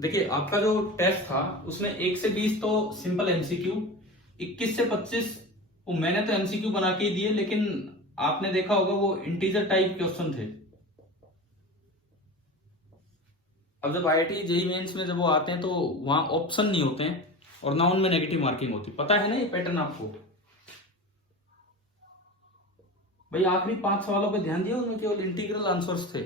देखिए आपका जो टेस्ट था उसमें 1 से 20 तो सिंपल एमसीक्यू, 21 से 25 वो मैंने तो एमसीक्यू बना के ही दिए, लेकिन आपने देखा होगा वो इंटीजर टाइप क्वेश्चन थे। अब जब आईआईटी जेईई मेंस में जब वो आते हैं तो वहां ऑप्शन नहीं होते हैं और ना उनमें नेगेटिव मार्किंग होती, पता है ना ये पैटर्न आपको। भाई आखिरी 5 सवालों पे ध्यान दिया, उनमें केवल इंटीग्रल आंसर्स थे।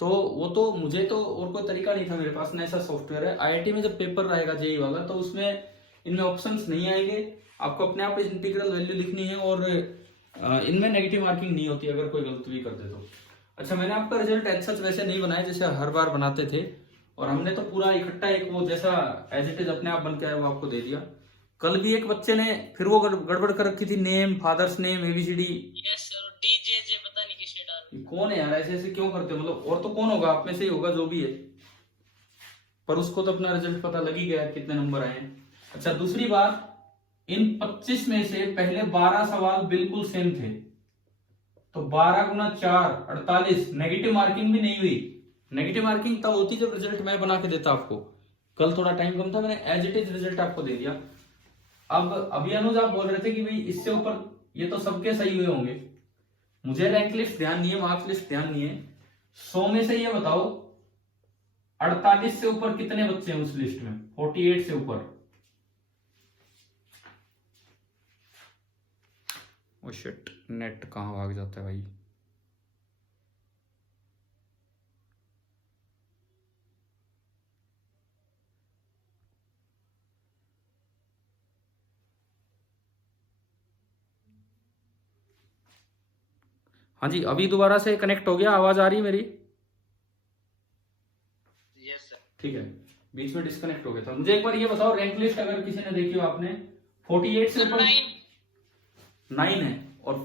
तो वो तो मुझे तो और कोई तरीका नहीं था मेरे पास ना, ऐसा सॉफ्टवेयर है। आईआईटी में जब पेपर रहेगा जेईई वाला तो उसमें इनमें ऑप्शंस नहीं आएंगे, आपको अपने आप इंटीग्रल वैल्यू लिखनी है और इनमें नेगेटिव मार्किंग नहीं होती अगर कोई गलती भी कर दे तो। अच्छा, मैंने आपका रिजल्ट एज सच वैसे नहीं बनाया जैसे हर बार बनाते थे, और हमने तो पूरा इकट्ठा एक वो जैसा एज इट इज अपने आप बन के आया वो आपको दे दिया। कल भी एक बच्चे ने फिर वो गड़बड़ कर रखी थी, name, father's name, ABCD. Yes sir, DJ पता नहीं किसने डाल। कौन है यार, ऐसे ऐसे क्यों करते हो? मतलब और तो कौन होगा, आप में से ही होगा जो भी है, पर उसको तो अपना रिजल्ट पता लग ही गया कितने नंबर आए हैं। अच्छा, दूसरी बात, इन 25 में से पहले 12 सवाल बिल्कुल सेम थे, तो 12 गुना 4 48, नेगेटिव मार्किंग भी नहीं हुई। नेगेटिव मार्किंग तब होती जब रिजल्ट मैं बना के देता आपको। कल थोड़ा टाइम कम था, मैंने एज इट इज रिजल्ट आपको दे दिया। अब अभी अनुज आप बोल रहे थे कि भाई इससे ऊपर ये तो सबके सही हुए होंगे, मुझे रैंक लिस्ट ध्यान नहीं है, मार्क्स लिस्ट ध्यान नहीं है। 100 में से ये बताओ 48 से ऊपर कितने बच्चे हैं उस लिस्ट में, 48 से ऊपर। ओ शिट, नेट कहाँ भाग जाता है भाई। हाँ जी, अभी दोबारा से कनेक्ट हो गया, आवाज आ रही है मेरी? Yes sir. ठीक है, बीच में डिस्कनेक्ट हो गया था। मुझे एक बार ये बताओ, रैंक लिस्ट अगर किसी ने देखी हो आपने, 48 से ऊपर 9 है, और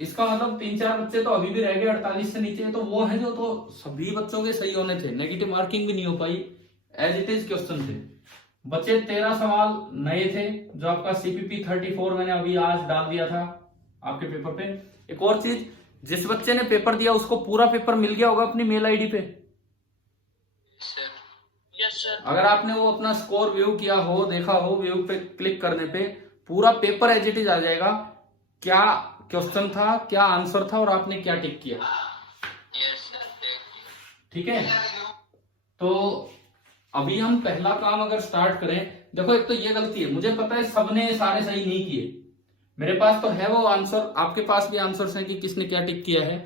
इसका मतलब 3-4 बच्चे तो अभी भी रह गए 48 से नीचे, तो वो है जो तो सभी बच्चों के सही होने थे, नेगेटिव मार्किंग भी नहीं हो पाई, एज इट इज क्वेश्चन थे। बचे 13 सवाल नए थे, जो आपका सीपीपी 34 मैंने अभी आज डाल दिया था आपके पेपर पे। एक और चीज, जिस बच्चे ने पेपर दिया उसको पूरा पेपर मिल गया होगा अपनी मेल आईडी पे। Sir yes sir. अगर आपने वो अपना स्कोर व्यू किया हो, देखा हो, व्यू पे क्लिक करने पे पूरा पेपर एज इट इज आ जाएगा, क्या क्वेश्चन था, क्या आंसर था और आपने क्या टिक किया। Yes sir. ठीक है, तो अभी हम पहला काम अगर स्टार्ट करें, देखो एक तो ये गलती है, मुझे पता है सबने सारे सही नहीं किए, मेरे पास तो है वो आंसर, आपके पास भी आंसर्स हैं कि किसने क्या टिक किया है।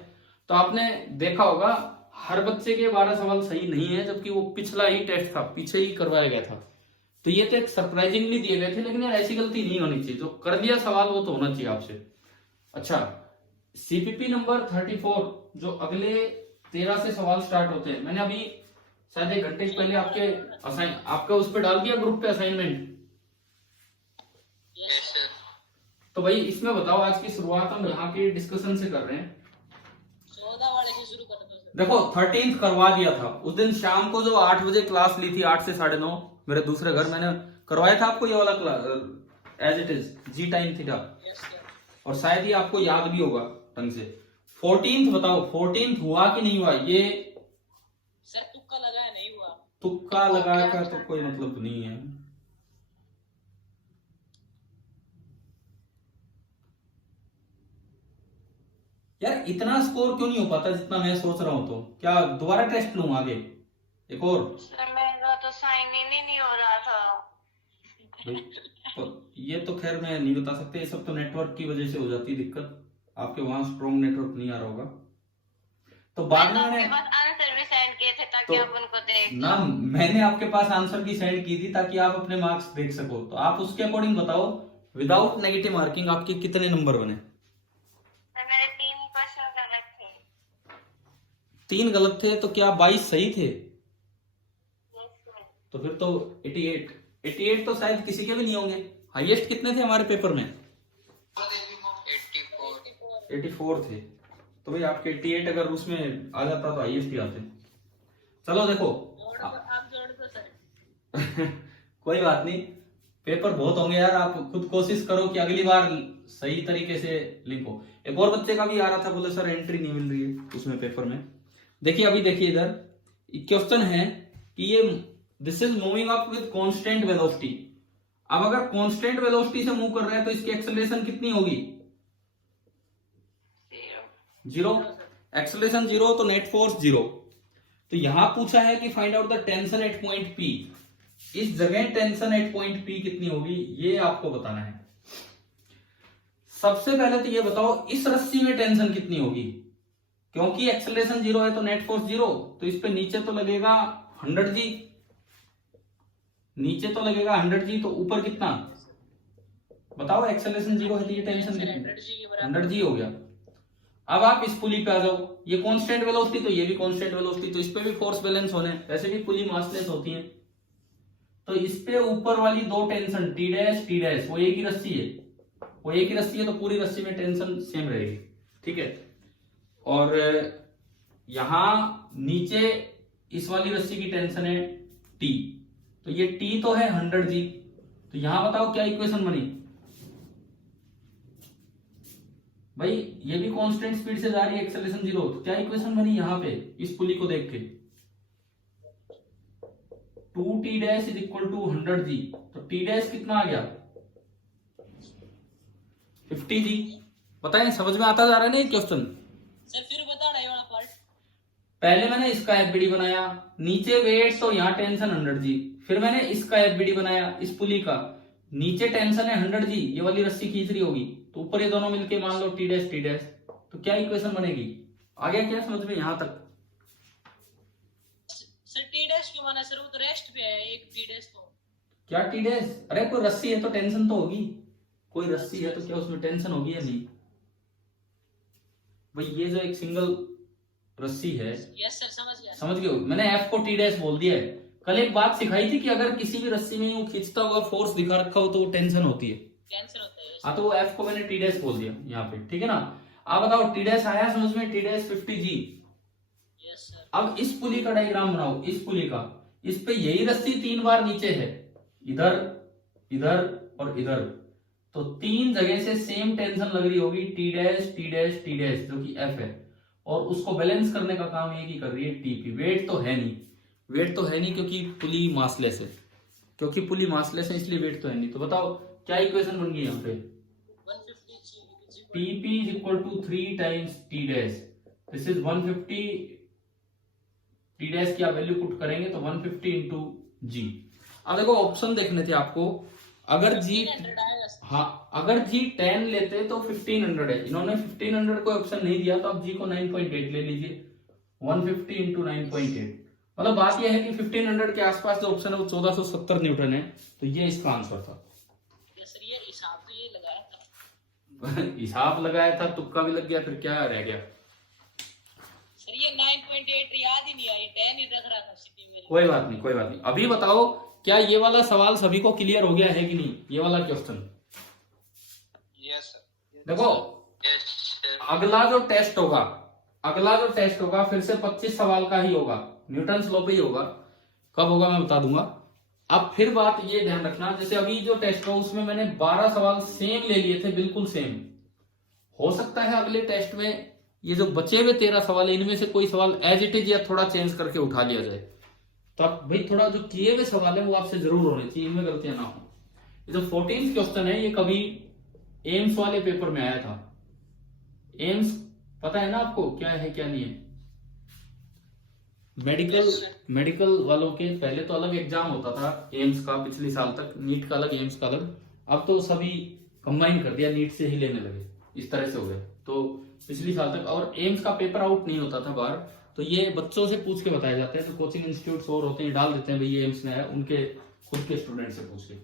तो आपने देखा होगा हर बच्चे के 12 सवाल सही नहीं है, जबकि वो पिछला ही टेस्ट था, पीछे ही करवाया गया था। तो ये तो एक सरप्राइजिंगली दिए गए थे, लेकिन यार ऐसी गलती नहीं होनी चाहिए, जो कर दिया सवाल वो तो होना चाहिए आपसे। अच्छा, सीपीपी नंबर 34 जो अगले 13 से सवाल स्टार्ट होते हैं, मैंने अभी शायद 1 घंटे पहले आपका उस पर डाल दिया ग्रुप पे असाइनमेंट। Yes sir. तो भाई इसमें बताओ, आज की शुरुआत हम यहाँ के डिस्कशन से कर रहे हैं। 14 वाले से शुरू कर दो सर। देखो 13th करवा दिया था उस दिन शाम को, जो 8 बजे क्लास ली थी, 8 से 9:30 मेरे दूसरे घर, मैंने करवाया था आपको ये वाला class as it is G time theta, yes sir. और शायद ही आपको याद भी होगा ढंग से। 14th बताओ, 14th हुआ कि नहीं हुआ? ये सर तुक्का लगाया नहीं हुआ। तुक्का लगाया का तो कोई मतलब नहीं है। यार इतना स्कोर क्यों नहीं हो पाता जितना मैं सोच रहा हूं? तो क्या दोबारा टेस्ट लूं आगे एक और? सर मेरा तो साइन इन ही नहीं हो रहा था। तो ये तो खैर मैं नहीं बता सकते, ये सब तो नेटवर्क की वजह से हो जाती है दिक्कत, आपके वहां स्ट्रॉन्ग नेटवर्क नहीं आ रहा होगा। तो बाद में मैंने आंसर भी सेंड किए थे ताकि तो आप उनको देख ना, मैंने आपके पास आंसर भी सेंड की थी ताकि आप अपने मार्क्स देख सको। तो आप उसके अकॉर्डिंग बताओ, विदाउट नेगेटिव मार्किंग आपके कितने नंबर बने? मेरे 3 क्वेश्चन गलत थे। 3 गलत थे, तो क्या 22 सही थे? Yes, sir. तो फिर तो 88 तो शायद किसी के भी नहीं होंगे। हाईएस्ट कितने थे हमारे पेपर में? 84 थे। तो भाई आपके 88 अगर उसमें आ जाता तो हाईएस्ट ही आते। चलो देखो आप जोड़ दो सर। कोई बात नहीं, पेपर बहुत होंगे यार, आप खुद कोशिश करो कि अगली बार सही तरीके से लिखो। एक और बच्चे का भी आ रहा था, बोले सर एंट्री नहीं मिल रही है उसमें पेपर में। देखिए अभी देखिए इधर क्वेश्चन है कि ये this is moving up with constant velocity. अब अगर कांस्टेंट वेलोसिटी से मूव कर रहा है तो इसकी एक्सेलरेशन कितनी होगी? 0। एक्सेलरेशन 0 तो नेट फोर्स 0। तो यहां पूछा है कि find out the tension eight point P। इस जगह टेंशन एट पॉइंट P कितनी होगी ये आपको बताना है। सबसे पहले तो ये बताओ इस रस्सी में टेंशन कितनी होगी, क्योंकि एक्सेलरेशन 0 है तो नेट फोर्स 0, तो इस पे नीचे तो लगेगा 100G, नीचे तो लगेगा 100G, तो ऊपर कितना बताओ? एक्सेलरेशन 0 है तो ये टेंशन कितनी? 100G हो गया। अब आप इस पुली पे आ जाओ, ये कांस्टेंट वेलोसिटी तो ये भी कांस्टेंट वेलोसिटी, तो इस पे भी फोर्स बैलेंस होने, वैसे भी पुली मासलेस होती है, तो इस पे ऊपर वाली दो tension T dash T dash वो एक ही रस्सी है, वो एक ही रस्सी है तो पूरी रस्सी में टेंशन सेम रहेगी, ठीक है। और यहां नीचे इस वाली रस्सी की टेंशन है T, तो ये T तो है 100G, तो यहां बताओ क्या इक्वेशन बनी भाई? ये भी कांस्टेंट स्पीड से जा रही है, एक्सेलरेशन 0, तो क्या इक्वेशन बनी यहां पे इस पुली को देख के? 2T dash is equal to 100G, तो T डैश कितना आ गया? 50G। बताएं समझ में आता जा रहा है ना ये क्वेश्चन? सर फिर बताना ये वाला पार्ट। पहले मैंने इसका एफबीडी बनाया, नीचे वेट तो यहाँ टेंशन 100G, फिर मैंने इसका एफबीडी बनाया इस पुली का, नीचे टेंशन है 100G, ये वाली रस्सी खींच रही होगी, तो ऊपर ये दोनों मिलके मान लो T डैश T डैश, तो क्या इक्वेशन बनेगी? आ गया क्या समझ में यहां तक? सर टी डैश क्यों माना सर? वो तो रेस्ट पे है एक टी डैश तो। क्या T डैश? अरे कोई रस्सी है तो टेंशन तो होगी, कोई रस्सी है तो क्या उसमें टेंशन होगी या नहीं भाई? ये जो एक सिंगल रस्सी है, यस सर समझ गया। समझ गए? मैंने F को T डैश बोल दिया है। कल एक बात सिखाई थी कि अगर किसी भी रस्सी में यूं खींचता हुआ फोर्स दिखा रखा हो तो वो टेंशन होती है, कैंसिल होता है। हाँ, तो वो F को मैंने T डैश बोल दिया यहाँ पे, ठीक है ना। आप बताओ T डैश आया समझ में? T dash 50G। Yes sir. अब इस पुली का डायग्राम बनाओ, इस पुली का, इस पे यही रस्सी 3 बार नीचे है, इधर इधर और इधर, तो 3 जगह से सेम टेंशन लग रही होगी T dash T dash T dash जो कि F है, और उसको बैलेंस करने का काम ये की कर रही है TP। वेट तो है नहीं, वेट तो है नहीं क्योंकि पुली मासलेस है, क्योंकि पुली मासलेस है इसलिए वेट तो है नहीं। तो बताओ क्या इक्वेशन बन गई यहाँ पे? 150G TP is equal to 3 times T dash, this is 150, T dash की आप वैल्यू पुट करेंगे तो 150 इंटू G। अब देखो ऑप्शन देखने थे आपको, अगर G, 1500 आएगा सर। हाँ, अगर G 10 लेते तो 1500 है, इन्होंने 1500 को ऑप्शन नहीं दिया तो आप G को 9.8 ले लीजिए, 150 इंटू 9.8, मतलब बात यह है कि 1500 के आसपास जो ऑप्शन है वो 1470 न्यूटन है, तो ये इसका आंसर था। सर ये हिसाब तो ये लगाया था। हिसाब लगाया था, तुक्का भी लग गया, फिर क्या रह गया? सर ये 9.8 याद ही नहीं आई, 10 ही रख रहा था सीधी मेरी। कोई बात नहीं, कोई बात नहीं। अभी बताओ क्या ये वाला सवाल सभी को क्लियर हो गया है कि नहीं, ये वाला क्वेश्चन? Yes sir. देखो अगला जो टेस्ट होगा, अगला जो टेस्ट होगा फिर से 25 सवाल का ही होगा, न्यूटन लॉ पे ही होगा। कब होगा मैं बता दूंगा। अब फिर बात ये ध्यान रखना, जैसे अभी जो टेस्ट हो उसमें मैंने 12 सवाल सेम ले लिए थे, बिल्कुल सेम। हो सकता है अगले टेस्ट में ये जो बचे हुए 13 सवाल, इनमें से कोई सवाल एज इट इज या थोड़ा चेंज करके उठा लिया जाए, तो आप भाई थोड़ा जो किए हुए सवाल है वो आपसे जरूर होने चाहिए, इनमें गलतियां ना हो। ये जो 14th क्वेश्चन है ये कभी एम्स वाले पेपर में आया था। एम्स पता है ना आपको क्या है क्या नहीं है? मेडिकल वालों के पहले तो अलग एग्जाम होता था एम्स का, पिछली साल तक नीट का अलग एम्स का अलग, अब तो सभी कंबाइन कर दिया, नीट से ही लेने लगे, इस तरह से हो गया। तो पिछली साल तक और एम्स का पेपर आउट नहीं होता था बाहर, तो ये बच्चों से पूछ के बताए जाते हैं, तो कोचिंग इंस्टीट्यूट और होते हैं डाल देते हैं भाई ये एम्स में है, उनके खुद के स्टूडेंट से पूछ के।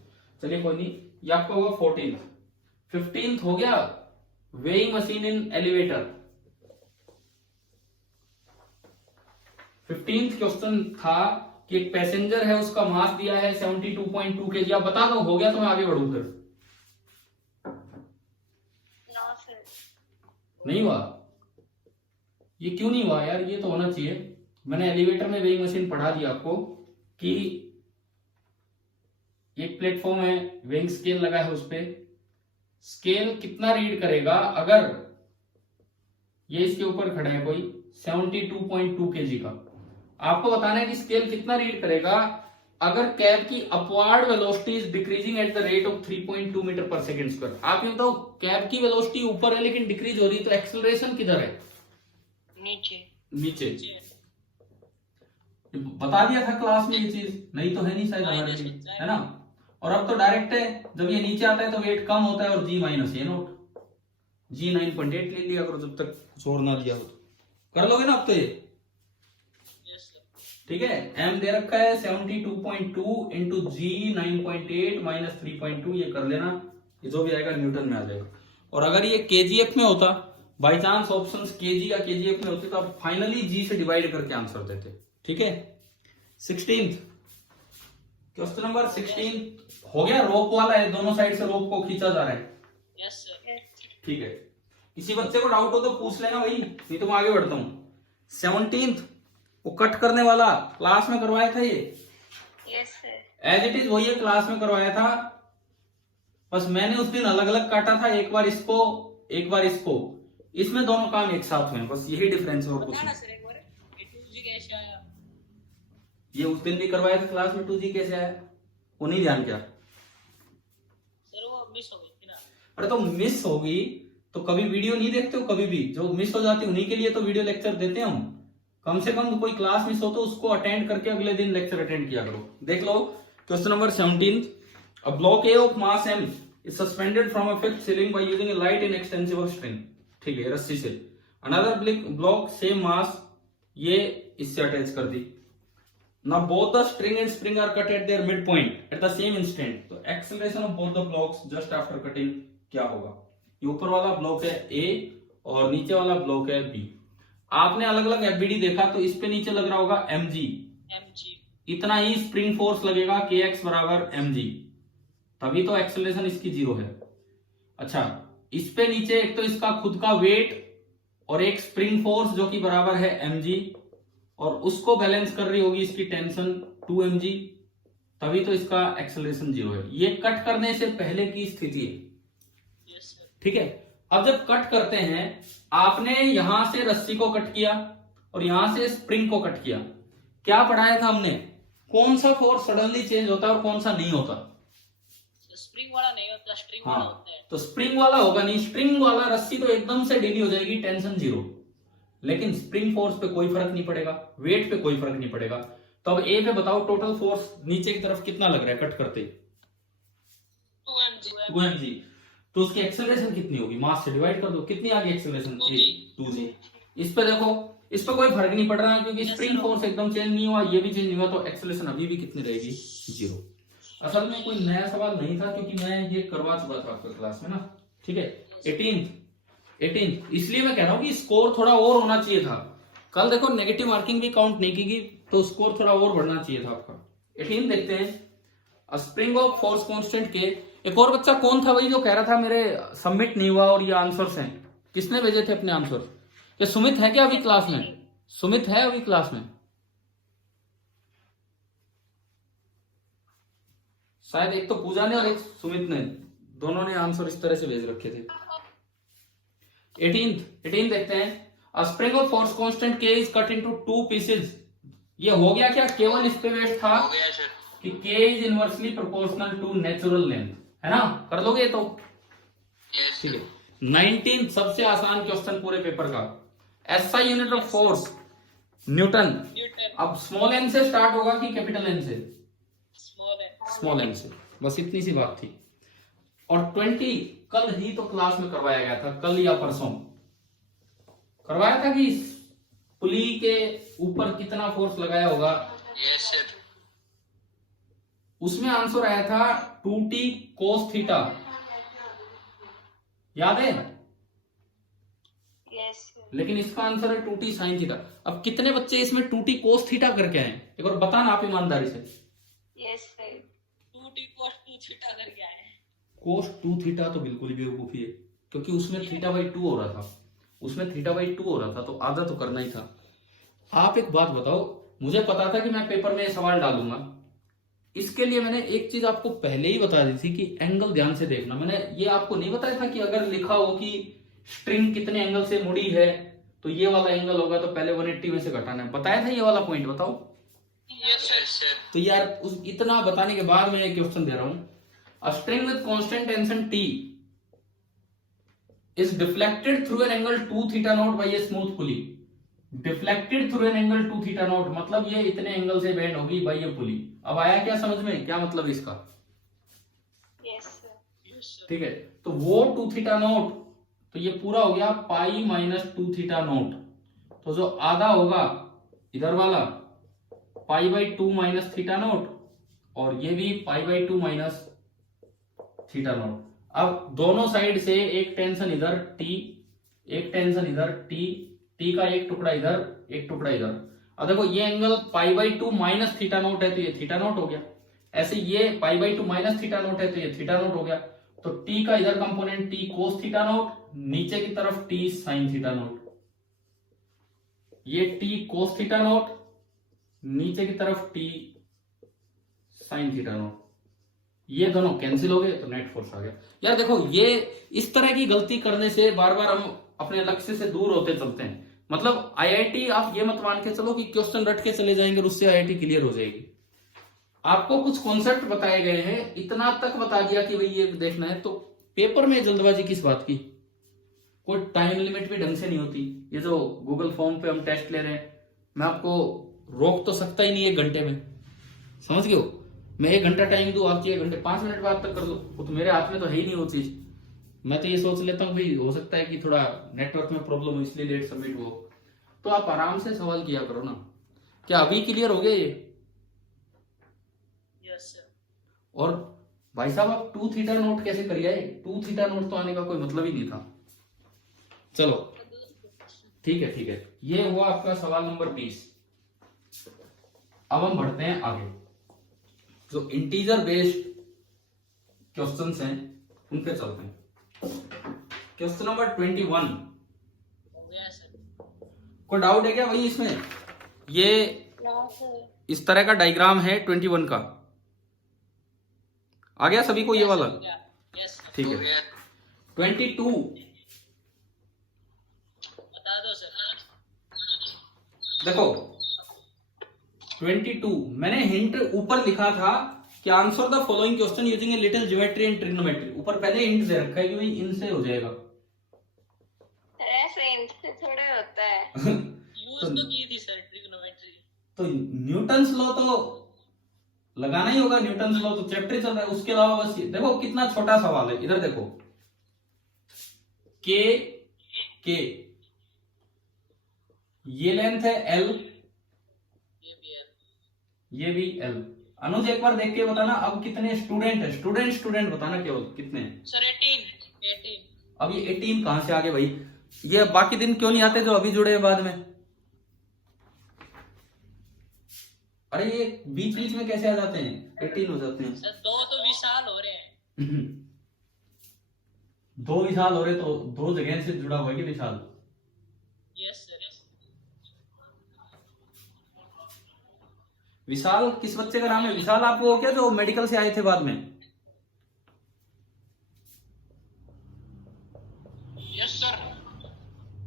चलिए कोई नहीं, ये आपका होगा 14th। 15th हो गया वेइंग मशीन इन एलिवेटर। 15th क्वेश्चन था कि एक पैसेंजर है, उसका मास दिया है 72.2 kg। आप बता दो, हो गया तो मैं आगे बढ़ू फिर। No sir. नहीं हुआ? ये क्यों नहीं हुआ यार? ये तो होना चाहिए। मैंने एलिवेटर में वेइंग मशीन पढ़ा दिया आपको कि एक प्लेटफॉर्म है, वेइंग स्केल लगा है, उस पे स्केल कितना रीड करेगा अगर ये इसके ऊपर खड़ा है कोई 72.2 kg का। आपको बताना है कि स्केल कितना रीड करेगा अगर कैब की upward velocity is decreasing at the rate of 3.2 metre per second square. आप ये बताओ कैब की वेलोसिटी ऊपर है लेकिन डिक्रीज हो रही है, तो एक्सेलरेशन किधर है? नीचे। नीचे। बता दिया था क्लास में ये चीज, नहीं तो है नहीं शायद हमारे लिए, है ना। और अब तो डायरेक्ट है, जब ये नीचे आता है तो वेट कम होता है और जी माइनस ये नोट, जी 9.8 ले लिया करो जब तक जोर ना दिया हो तो। कर लोगे ना अब तो ये? ठीक है। m दे रखा है 72.2 इंटू जी 9.8 माइनस 3.2, ये कर लेना, ये जो भी आएगा न्यूटन में आ जाएगा। और अगर ये केजीएफ में होता, बाई चांस ऑप्शंस केजी या केजीएफ में होते, तो आप फाइनली जी से डिवाइड करके आंसर देते। ठीक है। 16th क्वेश्चन नंबर 16 हो गया, रोप वाला है, दोनों साइड से रोप को खींचा जा रहा है। Yes sir. ठीक है। किसी बच्चे को डाउट हो तो पूछ लेना भाई, नहीं तो मैं आगे बढ़ता हूँ। 17th वो कट करने वाला क्लास में करवाया था ये। Yes sir. As it is वही है, क्लास में करवाया था, बस मैंने उस दिन अलग अलग काटा था, एक बार इसको एक बार इसको, इसमें दोनों काम एक साथ हुए, बस यही डिफरेंस है और कुछ नहीं। सर एक बार 2G कैसे आया? ये उस दिन भी करवाया था क्लास में, 2G कैसे आया वो नहीं ध्यान क्या? सर वो मिस हो गई थी ना। अरे तो मिस होगी तो कभी वीडियो नहीं देखते हो? कभी भी जो मिस हो जाती है उन्हीं के लिए तो वीडियो लेक्चर देते हैं हम। कम से कम कोई क्लास मिस हो तो उसको अटेंड करके अगले दिन लेक्चर अटेंड किया करो। देख लो question number 17, a block A of mass m is suspended from a fifth ceiling by using a light inextensible string। ठीक है, रस्सी से। अनदर ब्लॉक सेम मास, ये इससे अटैच कर दी ना। Both the string and spring are cut at their mid point at the same instant, तो acceleration of both the blocks just after cutting क्या होगा? ये ऊपर वाला ब्लॉक है ए और नीचे वाला ब्लॉक है बी। आपने अलग अलग एफबीडी देखा तो इस पे नीचे लग रहा होगा mg, इतना ही स्प्रिंग फोर्स लगेगा kx बराबर mg, तभी तो एक्सेलरेशन इसकी 0 है। अच्छा, इस पे नीचे एक तो इसका खुद का वेट और एक स्प्रिंग फोर्स जो कि बराबर है mg, और उसको बैलेंस कर रही होगी इसकी टेंशन 2mg, तभी तो इसका एक्सेलरेशन 0 है। ये कट करने से पहले की स्थिति है। ठीक है। अब जब कट करते हैं, आपने यहां से रस्सी को कट किया और यहां से स्प्रिंग को कट किया, क्या पढ़ाया था हमने? कौन सा फोर्स सडनली चेंज होता है और कौन सा नहीं होता? स्प्रिंग वाला नहीं होता, स्ट्रिंग वाला होता है। तो स्प्रिंग वाला होगा नहीं, स्प्रिंग वाला रस्सी तो एकदम से ढीली हो जाएगी, टेंशन 0, लेकिन स्प्रिंग फोर्स पे कोई फर्क नहीं पड़ेगा, वेट पे कोई फर्क नहीं पड़ेगा। तो अब ए पे बताओ टोटल फोर्स नीचे की तरफ कितना लग रहा है कट करते? 2mg। तो उसकी एक्सेलरेशन कितनी होगी? मास से डिवाइड कर दो, कितनी आ गई एक्सेलरेशन? 2g। इस पे देखो, इस पे कोई फर्क नहीं पड़ रहा है क्योंकि स्प्रिंग फोर्स एकदम चेंज नहीं हुआ, ये भी चेंज नहीं हुआ, तो एक्सेलरेशन अभी भी कितनी रहेगी? 0। असल में कोई नया सवाल नहीं था क्योंकि मैं ये करवा चुका था आपके क्लास में ना। ठीक है। 18 इसलिए मैं कह रहा हूँ कि स्कोर थोड़ा और होना चाहिए था। कल देखो नेगेटिव मार्किंग भी काउंट नहीं की, तो स्कोर थोड़ा और बढ़ना चाहिए था आपका। 18 देखते हैं, स्प्रिंग ऑफ फोर्स कांस्टेंट के। एक और बच्चा कौन था भाई जो कह रहा था मेरे सबमिट नहीं हुआ और ये आंसर्स हैं? किसने भेजे थे अपने आंसर? ये सुमित है क्या अभी क्लास में? सुमित है अभी क्लास में? शायद एक तो पूजा ने और एक सुमित ने, दोनों ने आंसर इस तरह से भेज रखे थे। 18 देखते हैं, अ स्प्रिंग ऑफ फोर्स कांस्टेंट के इज कट इनटू 2 पीसेस। ये हो गया क्या? केवल इस पे वेट था कि k is inversely proportional to natural length, है ना? कर लोगे तो? ठीक है। 19 सबसे आसान क्वेश्चन पूरे पेपर का, SI unit of force Newton. अब स्मॉल n से स्टार्ट होगा कि कैपिटल N से? स्मॉल n से। बस इतनी सी बात थी। और 20 कल ही तो क्लास में करवाया गया था, कल या परसों करवाया था कि पुली के ऊपर कितना फोर्स लगाया होगा। Yes sir. उसमें आंसर आया था 2t cos थीटा, याद है? यस। लेकिन इसका आंसर है 2t sin थीटा। अब कितने बच्चे इसमें 2t cos थीटा करके आए? एक बार बताना आप ईमानदारी से। Yes sir. 2t cos 2 theta करके आए। cos 2 थीटा तो बिल्कुल ही बेवकूफी है, क्योंकि उसमें θ/2 हो रहा था, उसमें θ/2 हो रहा था, तो आधा तो करना ही था। आप एक बात बताओ, मुझे पता था कि मैं पेपर में सवाल डालूंगा, इसके लिए मैंने एक चीज आपको पहले ही बता दी थी कि एंगल ध्यान से देखना। मैंने ये आपको नहीं बताया था कि अगर लिखा हो कि स्ट्रिंग कितने एंगल से मुड़ी है तो ये वाला एंगल होगा, तो पहले 180 में से घटाना है। बताया था ये वाला पॉइंट, बताओ। Yes sir. तो यार उस इतना बताने के बाद मैं ये क्वेश्चन दे रहा हूं। A string with constant tension T is deflected through an angle 2 theta naught by a smooth pulley. Deflected through an angle 2 theta naught मतलब ये इतने एंगल से बेंड होगी बाय ये पुली। अब आया क्या समझ में, क्या मतलब इसका? Yes, sir. ठीक है, तो वो 2 थीटा नोट, तो ये पूरा हो गया पाई माइनस 2 थीटा नोट। तो जो आधा होगा इधर वाला pi by 2 minus theta note, और ये भी pi by 2 minus theta note. अब दोनों साइड से एक टेंशन इधर T, एक टेंशन इधर T का एक टुकड़ा इधर, एक टुकड़ा इधर। अब देखो ये angle pi by 2 minus theta note है, तो ये थीटा नोट हो गया। ऐसे ये pi by 2 minus theta note है, तो ये थीटा नोट हो गया। तो T का इधर component T cos theta note, नीचे की तरफ T साइन थीटा नोट। ये T कोस थीटा नोट, नीचे की तरफ T साइन थीटा नोट। ये दोनों कैंसिल हो गए, तो नेट फोर्स आ गया। यार देखो ये इस तरह की गलती करने से बार बार हम अपने लक्ष्य से दूर होते चलते हैं। मतलब आईआईटी आप ये मत मान के चलो कि क्वेश्चन रट के चले जाएंगे और उससे आईआईटी क्लियर हो जाएगी। आपको कुछ कॉन्सेप्ट बताए गए हैं, इतना तक बता दिया कि भाई ये देखना है, तो पेपर में जल्दबाजी किस बात की? कोई टाइम लिमिट भी ढंग से नहीं होती। ये जो गूगल फॉर्म पे हम टेस्ट ले रहे हैं, मैं आपको रोक तो सकता ही नहीं 1 घंटे में, समझ गए हो? मैं 1 घंटा टाइम दूं, आप 1 घंटे 5 मिनट बाद तक कर लो, वो तो मेरे हाथ में तो है ही नहीं वो चीज। मैं तो ये सोच लेता हूँ भाई हो सकता है कि थोड़ा नेटवर्क में प्रॉब्लम हो इसलिए लेट सबमिट हो। तो आप आराम से सवाल किया करो ना। क्या अभी क्लियर हो गया ये? Yes sir. और भाई साहब आप 2 थीटा नोट कैसे कर आए? 2 थीटा नोट तो आने का कोई मतलब ही नहीं था। चलो ठीक है ठीक है, ये हुआ आपका सवाल नंबर 20। अब हम बढ़ते हैं आगे। जो इंटीजर बेस्ड क्वेश्चंस हैं उन पे चलते हैं। क्वेश्चन नंबर 21 हो गया सर। कोई डाउट है क्या भाई इसमें? ये No, sir. इस तरह का डायग्राम है 21 का। आ गया सभी को ये वाला? यस ठीक है। 22 बता दो सर। देखो 22 मैंने हिंट ऊपर लिखा था कि answer the following question using a little geometry and trigonometry. ऊपर पहले हिंट दे रखा है कि भाई इनसे हो जाएगा। ऐसे इनसे थोड़े होता है। यूज तो की थी सर ट्रिग्नोमेट्री। तो न्यूटन्स लॉ तो लगाना ही होगा, न्यूटन्स लॉ तो चैप्टर चल रहा है। उसके अलावा बस देखो कितना छोटा सवाल है, इधर देखो के ये लेंथ है L, ये भी है। ये भी L। अनुज एक बार देख के बताना अब कितने स्टूडेंट है, स्टूडेंट बताना केवल कितने हैं। सर 18। अब ये 18 कहां से आ गए भाई? ये बाकी दिन क्यों नहीं आते जो अभी जुड़े हैं बाद में? अरे ये बीच बीच में कैसे आ जाते हैं? 18 हो जाते हैं। सर 2 तो विशाल हो रहे हैं। 2 विशाल हो रहे तो 2 जगह से जुड़ा हुआ है कि विशाल? Yes sir. विशाल किस बच्चे का नाम है? विशाल आपको क्या जो मेडिकल से आए थे बाद में? Yes sir.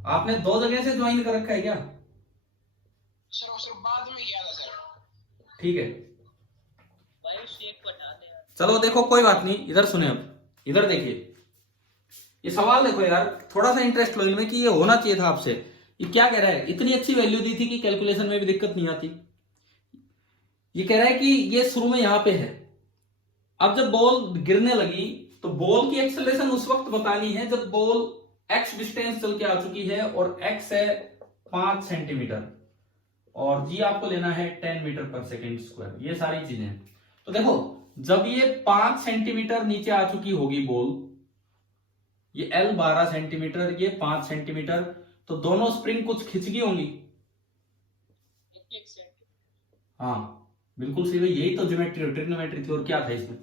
आपने 2 जगह से ज्वाइन कर रखा है क्या? सर वो सिर्फ बाद में किया था सर। ठीक है भाई उस एक को हटा दे यार। चलो देखो कोई बात नहीं, इधर सुने। अब इधर देखिए ये सवाल देखो यार, थोड़ा सा इंटरेस्ट लो इनमें कि ये होना चाहिए था आपसे। ये क्या कह रहा है? इतनी अच्छी वैल्यू दी थी कि कैलकुलेशन में भी दिक्कत नहीं आती। ये कह रहा है कि ये शुरू में यहां पे है, अब जब बॉल गिरने लगी तो बॉल की एक्सेलरेशन उस वक्त बतानी है जब बॉल x डिस्टेंस चल के आ चुकी है, और x है 5 सेंटीमीटर, और g आपको लेना है 10 मीटर पर सेकेंड स्क्वायर। ये सारी चीजें। तो देखो जब ये 5 सेंटीमीटर नीचे आ चुकी होगी बॉल, ये L 12 सेंटीमीटर, ये 5 सेंटीमीटर, तो दोनों स्प्रिंग कुछ खिंच गई होंगी। एक सेकंड। हाँ बिल्कुल सही भाई, यही तो ज्योमेट्री ट्रिग्नोमेट्री थी। और क्या था इसमें?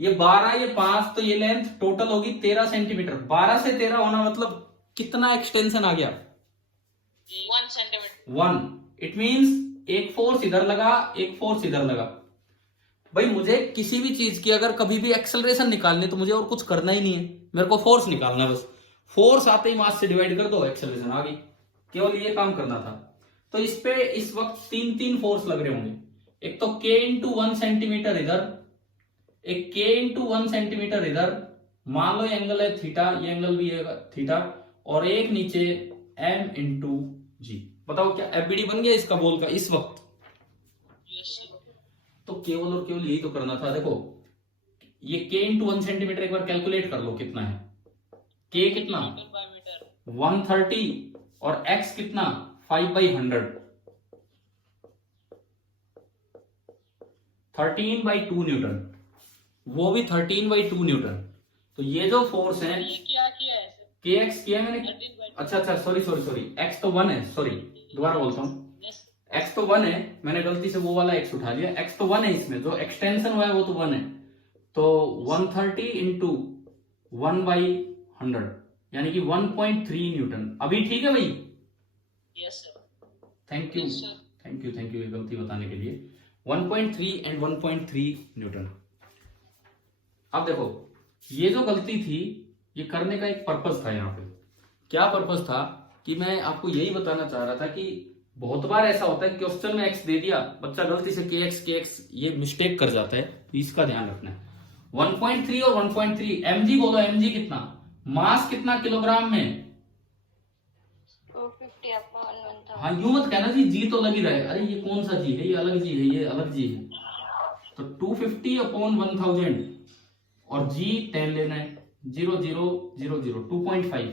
ये 12 ये 5, तो ये लेंथ टोटल होगी 13 सेंटीमीटर। 12 से 13 होना मतलब कितना एक्सटेंशन आ गया? 1 सेंटीमीटर। 1। इट मींस एक फोर्स इधर लगा, एक फोर्स इधर लगा। भाई मुझे किसी भी चीज की अगर कभी भी एक्सेलरेशन निकालनी तो मुझे और कुछ करना ही नहीं है, मेरे को फोर्स निकालना है बस। फोर्स आते ही मास से डिवाइड कर दो, एक्सेलरेशन आ गई। केवल ये काम करना था। तो इस पे इस वक्त 3 फोर्स लग रहे होंगे। एक तो K इंटू 1 सेंटीमीटर इधर, एक K इंटू 1 सेंटीमीटर इधर, मान लो ये एंगल है थीटा, ये एंगल भी है थीटा, और एक नीचे M इंटू जी। बताओ क्या एफबीडी बन गया इसका बॉल का इस वक्त? Yes sir. तो केवल और केवल यही तो करना था। देखो ये K इंटू 1 सेंटीमीटर एक बार कैलकुलेट कर लो कितना है। K कितना? Newton by metre. 130 और X कितना? 5/100, 13/2 न्यूटन, वो भी 13/2 न्यूटन। तो ये जो फोर्स है ये क्या किया है सर? KX किया मैंने। 13/2। अच्छा सॉरी X तो 1 है, सॉरी दोबारा बोलता हूँ। यस। X तो 1 है, मैंने गलती से वो वाला X उठा लिया। X तो 1 है, इसमें जो एक्सटेंशन हुआ है वो तो 1 है। तो 130 इंटू 1/100 यानी कि 1.3 न्यूटन। अभी ठीक है भाई? Yes sir. Thank you Yes, sir. Thank you ये गलती बताने के लिए। 1.3 एंड 1.3 न्यूटन। अब देखो ये जो गलती थी ये करने का एक पर्पस था। यहाँ पे क्या पर्पस था कि मैं आपको यही बताना चाह रहा था कि बहुत बार ऐसा होता है क्वेश्चन में x दे दिया, बच्चा गलती से kx ये मिस्टेक कर जाता है, तो इसका ध्यान रखना है। 1.3 और 1.3 mg बोलो, mg कितना, मास कितना किलोग्राम में? 250 अपॉन 1000। हाँ यूं मत कहना जी, जी तो लग ही रहा है, अरे ये कौन सा जी है, ये अलग जी है, ये अलग जी है। तो 250 अपॉन 1000 और जी 10 लेना है, 0 0 0 0 2.5।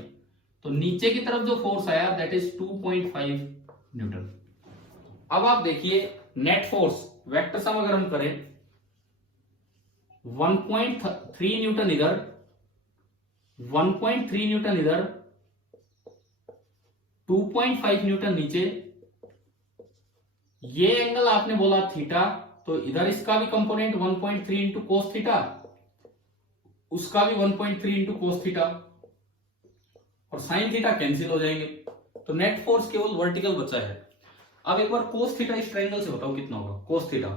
तो नीचे की तरफ जो फोर्स आया दैट इज 2.5 न्यूटन। अब आप देखिए नेट फोर्स वेक्टर सम अगर हम करें 1.3 न्यूटन इधर, 1.3 न्यूटन इधर, 2.5 न्यूटन नीचे। ये एंगल आपने बोला थीटा, तो इधर इसका भी कंपोनेंट 1.3 इंटू कोस थीटा, उसका भी 1.3 इंटू कोस थीटा, और साइन थीटा कैंसिल हो जाएंगे। तो नेट फोर्स केवल वर्टिकल बचा है। अब एक बार कोस थीटा इस ट्रायंगल से बताओ कितना होगा। Cos theta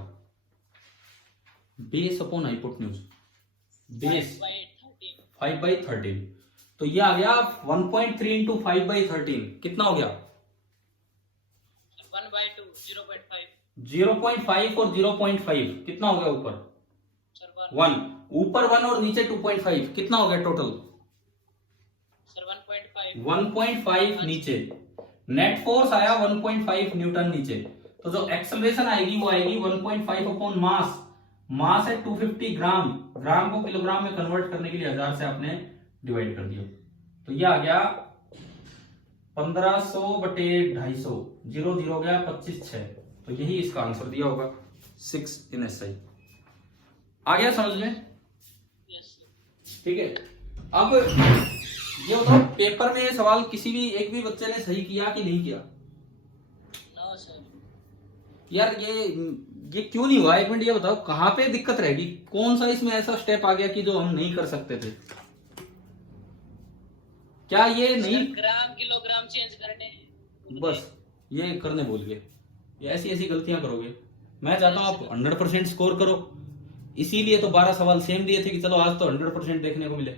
base upon hypotenuse, base 5/13, तो ये आ गया 1.3 इंटू 5/13 कितना हो गया? 1/2 0.5 0.5 और 0.5 कितना हो गया? ऊपर सर 1, ऊपर 1 और नीचे 2.5 कितना हो गया टोटल? सर 1.5 1.5 नीचे। नेट फोर्स आया 1.5 न्यूटन नीचे। तो जो एक्सेलरेशन आएगी वो आएगी 1.5 अपॉन मास। मास है 250 ग्राम, ग्राम को किलोग्राम में कन्वर्ट करने के लिए 1000 से आपने डिवाइड कर दिया। तो ये आ गया 1500/250, 0 0 गया 25/6। तो यही इसका आंसर दिया होगा 6 इन SI। आ गया समझ में? Yes sir. ठीक है। अब ये बताओ पेपर में ये सवाल किसी भी एक भी बच्चे ने सही किया कि नहीं किया? No sir. यार ये क्यों नहीं हुआ? एक मिनट ये बताओ कहां पे दिक्कत रहेगी, कौन सा इसमें ऐसा स्टेप आ गया कि जो हम नहीं कर सकते थे? क्या ये नहीं? ग्राम किलोग्राम चेंज करने। बस ये करने भूल गए, ये ऐसी ऐसी गलतियां करोगे। मैं चाहता हूं आप 100% स्कोर करो, इसीलिए तो 12 सवाल सेम दिए थे कि चलो आज तो 100% देखने को मिले।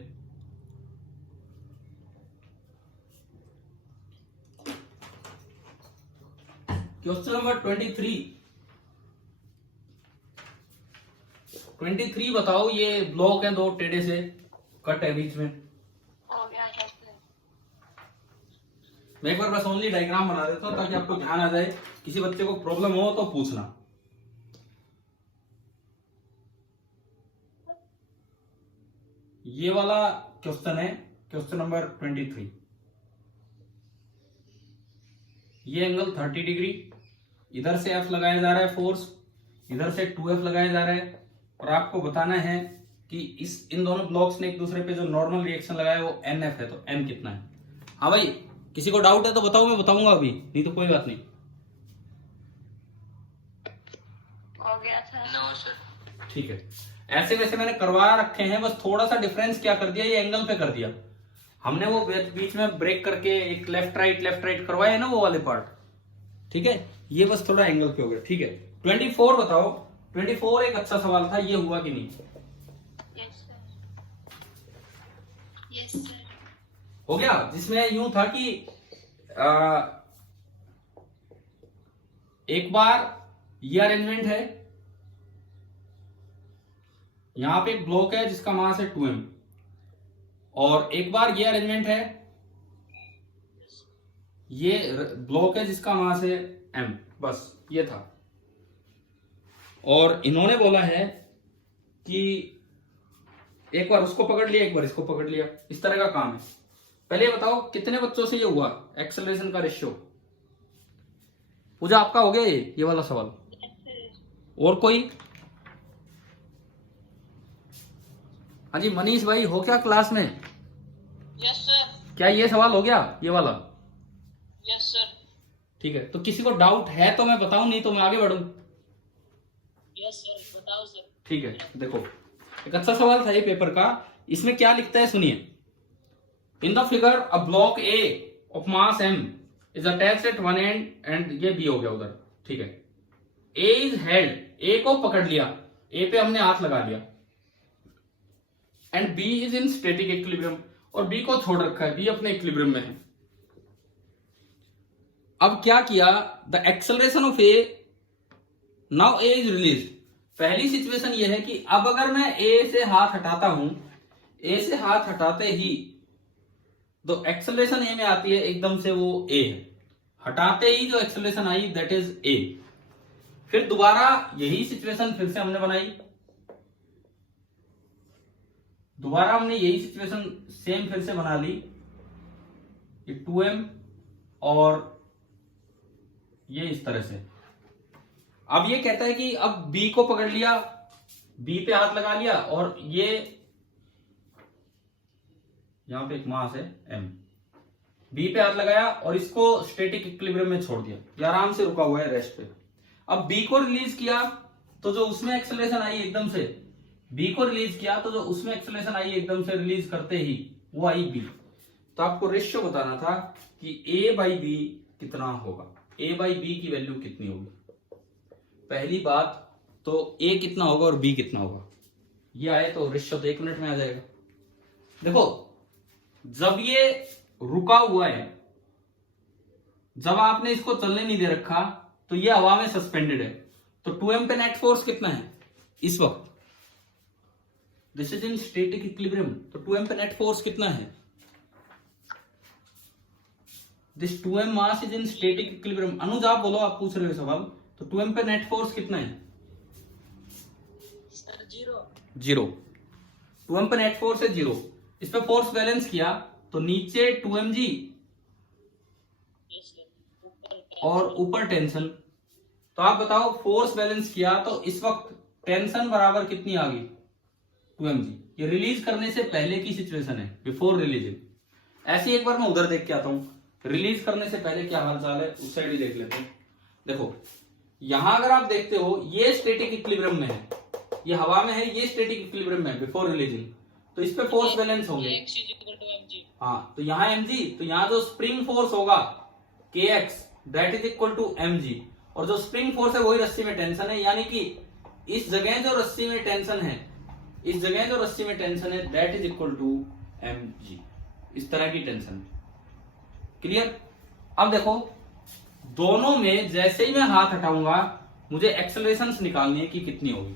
क्वेश्चन नंबर 23 बताओ। ये ब्लॉक है, 2 टेढ़े से कट है बीच में। हो गया सर। मैं एक बार बस ओनली डायग्राम बना देता हूं ताकि आपको ध्यान आ जाए, किसी बच्चे को प्रॉब्लम हो तो पूछना। ये वाला क्वेश्चन है, क्वेश्चन नंबर 23। ये एंगल 30 डिग्री, इधर से F लगाया जा रहा है फोर्स, इधर से 2F लगाया जा रहा है, और आपको बताना है कि इन दोनों ब्लॉक्स ने एक दूसरे पे जो नॉर्मल रिएक्शन लगाया है वो NF है, तो N कितना है? हाँ भाई, किसी को डाउट है तो बताओ, मैं बताऊंगा अभी, नहीं तो कोई बात नहीं। हो गया सर। No sir. ठीक है, ऐसे वैसे मैंने करवा रखे हैं, बस थोड़ा सा डिफरेंस क्या कर दिया, ये एंगल पे कर दिया हमने। वो बीच में ब्रेक करके एक लेफ्ट राइट करवाए ना वो वाले पार्ट, ठीक है। ये बस थोड़ा एंगल पे हो गया, ठीक है। 24 बताओ। 24 एक अच्छा सवाल था, ये हुआ कि नहीं? Yes sir. Yes sir. हो गया, जिसमें यूं था कि एक बार ये अरेंजमेंट है, यहां पे एक ब्लॉक है जिसका मास है 2m, और एक बार ये अरेंजमेंट है, ये ब्लॉक है जिसका मास है m। बस ये था। और इन्होंने बोला है कि एक बार उसको पकड़ लिया, एक बार इसको पकड़ लिया, इस तरह का काम है। पहले बताओ कितने बच्चों से ये हुआ एक्सेलरेशन का रेशियो? पूजा आपका हो गया ये वाला सवाल? और कोई? हाँ जी मनीष भाई, हो क्या क्लास में? Yes sir. क्या ये सवाल हो गया ये वाला? Yes sir. ठीक है, तो किसी को डाउट है तो मैं बताऊं, नहीं तो मैं आगे बढ़ूं। यस सर, बताओ सर। ठीक है, देखो एक अच्छा सवाल था ये पेपर का। इसमें क्या लिखता है सुनिए। In the figure a block A of mass m is attached eight one and, and ये बी हो गया उधर, ठीक है। ए इज हेल्ड, ए को पकड़ लिया, ए पे हमने हाथ लगा लिया, and B is in static equilibrium, और बी को छोड़ रखा है, बी अपने इक्विलिब्रियम में है। अब क्या किया, the acceleration of A, now A is release. पहली सिचुएशन ये है कि अब अगर मैं ए से हाथ हटाता हूं, ए से हाथ हटाते ही तो एक्सेलरेशन ए में आती है, एकदम से वो ए है। हटाते ही जो acceleration I that is a. फिर दोबारा यही सिचुएशन फिर से हमने बनाई, दोबारा हमने यही सिचुएशन सेम फिर से बना ली, ये 2m और ये इस तरह से। अब ये कहता है कि अब बी को पकड़ लिया, बी पे हाथ लगा लिया, और ये यहां पे एक मास है m, बी पे हाथ लगाया और इसको स्टैटिक इक्विलिब्रियम में छोड़ दिया, ये आराम से रुका हुआ है रेस्ट पे। अब बी को रिलीज किया तो जो उसमें एक्सेलरेशन आई एकदम से, बी को रिलीज किया तो जो उसमें एक्सेलरेशन आई एकदम से रिलीज करते ही वो आई बी। तो आपको रेशियो बताना था कि ए बाई बी कितना होगा, ए बाई बी की वैल्यू कितनी होगी। पहली बात तो ए कितना होगा और बी कितना होगा, ये आए तो रेशियो तो 1 मिनट में आ जाएगा। देखो जब ये रुका हुआ है, जब आपने इसको चलने नहीं दे रखा, तो ये हवा में सस्पेंडेड है, तो 2m पे नेट फोर्स कितना है इस वक्त? This is in static equilibrium, तो 2m पे नेट फोर्स कितना है? This 2m mass is in static equilibrium. Anuj आप बोलो, आप पूछ रहे हो सवाल, तो 2m पे नेट फोर्स कितना है? सर 0। 0। 2m पे नेट फोर्स है 0। इस पे फोर्स बैलेंस किया तो नीचे 2mg यस सर। और ऊपर टेंशन। तो आप बताओ फोर्स बैलेंस किया तो इस वक्त टेंशन बराबर कितनी आ गई? 2mg। ये रिलीज करने से पहले की सिचुएशन है, बिफोर रिलीजिंग। ऐसे एक बार मैं उधर देख के आता हूं, रिलीज करने से पहले क्या हाल चाल है, उस साइड ही देख लेते हैं। देखो यहां अगर आप देखते हो, ये स्टैटिक इक्विलिब्रियम में है, ये हवा में है, ये स्टैटिक इक्विलिब्रियम में है बिफोर रिलीजिंग, तो इस पे फोर्स बैलेंस होंगे। हाँ, तो यहाँ mg, तो यहाँ जो स्प्रिंग फोर्स होगा kx that is equal to mg, और जो स्प्रिंग फोर्स है वही रस्सी में टेंशन है, यानी कि इस जगह जो रस्सी में टेंशन है, इस जगह जो रस्सी में टेंशन है that is equal to mg। इस तरह की टेंशन, क्लियर? अब देखो दोनों में जैसे ही मैं हाथ हटाऊंगा मुझे एक्सेलरेशन निकालनी है कि कितनी होगी।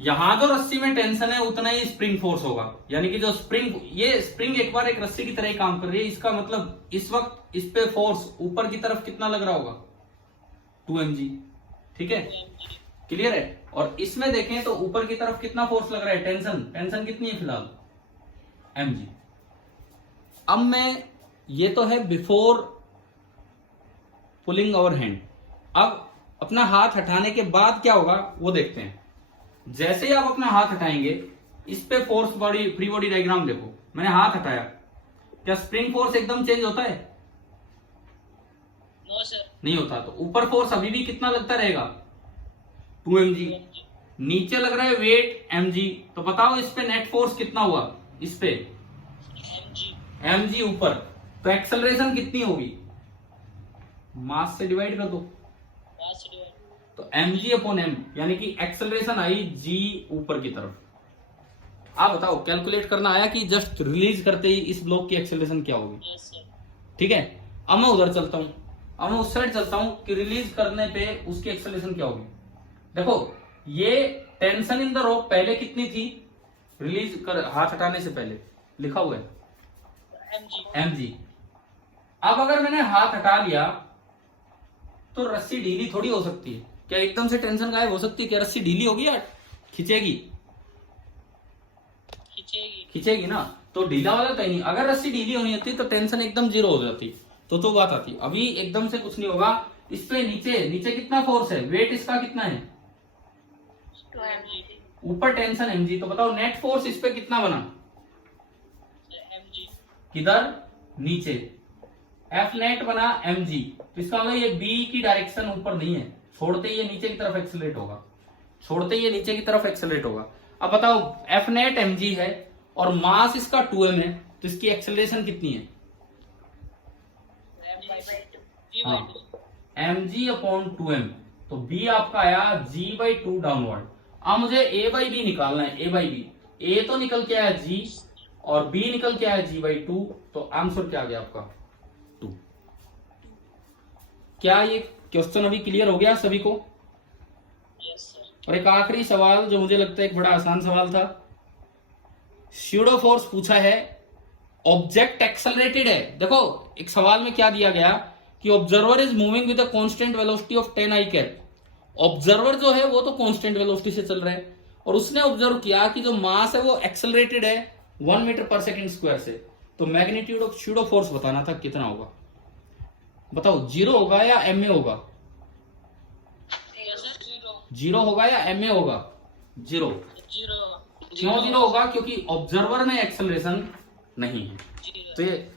यहां जो रस्सी में टेंशन है उतना ही स्प्रिंग फोर्स होगा, यानी कि जो स्प्रिंग, ये स्प्रिंग एक बार एक रस्सी की तरह ही काम कर रही है, इसका मतलब इस वक्त इस पे फोर्स ऊपर की तरफ कितना लग रहा होगा? 2mg। ठीक है, क्लियर है? और इसमें देखें तो ऊपर की तरफ कितना फोर्स लग रहा है? टेंशन, टेंशन कितनी है फिलहाल? mg। अब मैं, ये तो है बिफोर पुलिंग आवर हैंड, अब अपना हाथ हटाने के बाद क्या होगा वो देखते हैं। जैसे ही आप अपना हाथ हटाएंगे, इस पे force body, free body diagram देखो, मैंने हाथ हटाया, क्या स्प्रिंग फोर्स एकदम चेंज होता है? No sir. नहीं होता। तो ऊपर फोर्स अभी भी कितना लगता रहेगा? 2mg। नीचे लग रहा है वेट mg, तो बताओ इस पे नेट फोर्स कितना हुआ? इस पे mg ऊपर, तो एक्सेलरेशन कितनी होगी? मास से डिवाइड कर दो, तो mg अपॉन m, यानी कि एक्सेलरेशन आई g ऊपर की तरफ। आप बताओ कैलकुलेट करना आया कि जस्ट रिलीज करते ही इस ब्लॉक की एक्सेलरेशन क्या होगी? Yes sir. ठीक है, अब मैं उधर चलता हूं। अब मैं उस साइड चलता हूं कि रिलीज करने पे उसकी एक्सेलरेशन क्या होगी। देखो ये टेंशन इन द रोप पहले कितनी थी, रिलीज कर हाथ हटाने से पहले लिखा हुआ है mg। अब अगर मैंने हाथ हटा लिया तो रस्सी ढीली थोड़ी हो सकती है, क्या एकदम से टेंशन गायब हो सकती है? क्या रस्सी ढीली होगी या खिंचेगी? खिंचेगी ना, तो ढीला वाला कहीं नहीं। अगर रस्सी ढीली होनी होती तो टेंशन एकदम जीरो हो जाती, तो बात आती। अभी एकदम से कुछ नहीं होगा। इस पे नीचे कितना फोर्स है, वेट इसका कितना है, 2 mg। ऊपर टेंशन mg, तो बताओ नेट फोर्स इस पे कितना बना, किधर, नीचे, F नेट बना mg। तो इसका मतलब ये B की डायरेक्शन ऊपर नहीं है, छोड़ते ही ये नीचे की तरफ एक्सेलरेट होगा, छोड़ते ही ये नीचे की तरफ एक्सेलरेट होगा। अब बताओ F नेट mg है और मास इसका 2m है, तो इसकी एक्सेलरेशन कितनी है, mg अपॉन 2m। तो B आपका आया g/2 डाउनवर्ड। अब मुझे a/b निकालना है, a/b। a तो निकल के आया g और b निकल के आया g/2, तो आंसर क्या आ गया आपका 2। क्या ये क्वेश्चन अभी क्लियर हो गया सभी को? और एक आखिरी सवाल जो मुझे लगता है एक बड़ा आसान सवाल था, स्यूडो फोर्स पूछा है, ऑब्जेक्ट एक्सेलरेटेड है। देखो एक सवाल में क्या दिया गया कि observer is moving with a constant velocity of 10 i cap. Observer जो है वो तो कांस्टेंट वेलोसिटी से चल रहा है और उसने ऑब्जर्व किया कि जो मास है वो एक्सेलरेटेड है 1 मीटर पर सेकंड स्क्वायर से। तो मैग्नीट्यूड ऑफ स्यूडो फोर्स बताना था कितना होगा, बताओ 0 होगा या ma होगा? 0 होगा या ma होगा? 0। क्यों 0 होगा? क्योंकि ऑब्जर्वर में एक्सेलरेशन नहीं है। तो ये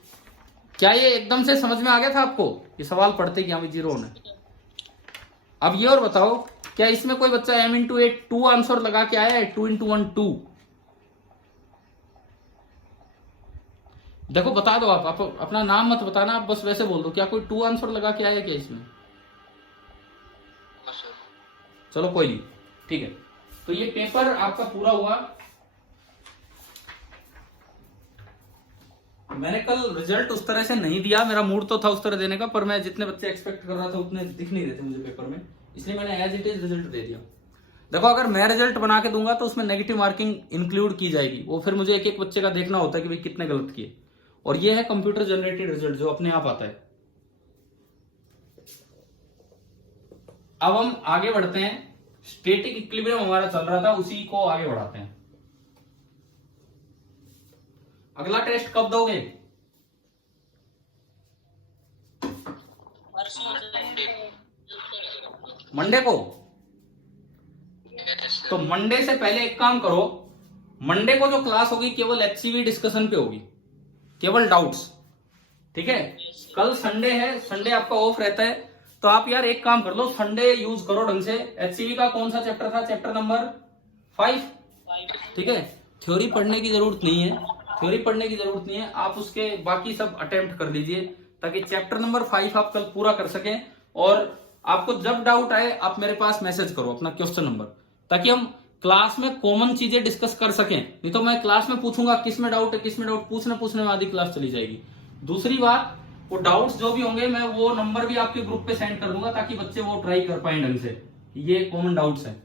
क्या ये एकदम से समझ में आ गया था आपको, ये सवाल पढ़ते कि हमें 0 होना है। अब ये और बताओ, क्या इसमें कोई बच्चा m इंटू 8 2 आंसर लगा के आया है? 2 इंटू 1 2। देखो बता दो, आप अपना नाम मत बताना, आप बस वैसे बोल दो, क्या कोई 2 आंसर लगा के आया क्या इसमें? चलो कोई नहीं, ठीक है। तो ये पेपर आपका पूरा हुआ। मैंने कल रिजल्ट उस तरह से नहीं दिया, मेरा मूड तो था उस तरह देने का, पर मैं जितने बच्चे एक्सपेक्ट कर रहा था उतने दिख नहीं रहे थे मुझे पेपर में, इसलिए मैंने एज इट इज रिजल्ट दे दिया। देखो अगर मैं रिजल्ट बना के दूंगा तो उसमें नेगेटिव मार्किंग इंक्लूड की जाएगी, वो फिर मुझे एक एक बच्चे का देखना होता है कि भाई कितने गलत किए, और ये है कंप्यूटर जनरेटेड रिजल्ट जो अपने आप आता है। अब हम आगे बढ़ते हैं, स्टैटिक इक्विलिब्रियम हमारा चल रहा था, उसी को आगे बढ़ाते हैं। अगला टेस्ट कब दोगे? मंडे को। तो मंडे से पहले एक काम करो, मंडे को जो क्लास होगी केवल HCV डिस्कशन पे होगी, केवल डाउट्स, ठीक है। कल संडे है, संडे आपका ऑफ रहता है, तो आप यार एक काम कर लो, संडे यूज करो ढंग से। HCV का कौन सा चैप्टर था? चैप्टर नंबर 5, ठीक है। थ्योरी पढ़ने की जरूरत नहीं है, थ्योरी पढ़ने की जरूरत नहीं है, आप उसके बाकी सब अटेम्प्ट कर लीजिए ताकि चैप्टर नंबर 5 आप कल पूरा कर सकें। और आपको जब डाउट आए आप मेरे पास मैसेज करो अपना क्वेश्चन नंबर, ताकि हम क्लास में कॉमन चीजें डिस्कस कर सकें। नहीं तो मैं क्लास में पूछूंगा किस में डाउट है, किस में डाउट, पूछने में आधी क्लास चली जाएगी। दूसरी बात, वो डाउट्स जो भी होंगे मैं वो नंबर भी आपके ग्रुप पे सेंड कर दूंगा ताकि बच्चे वो ट्राई कर पाए ढंग से, ये कॉमन डाउट्स हैं।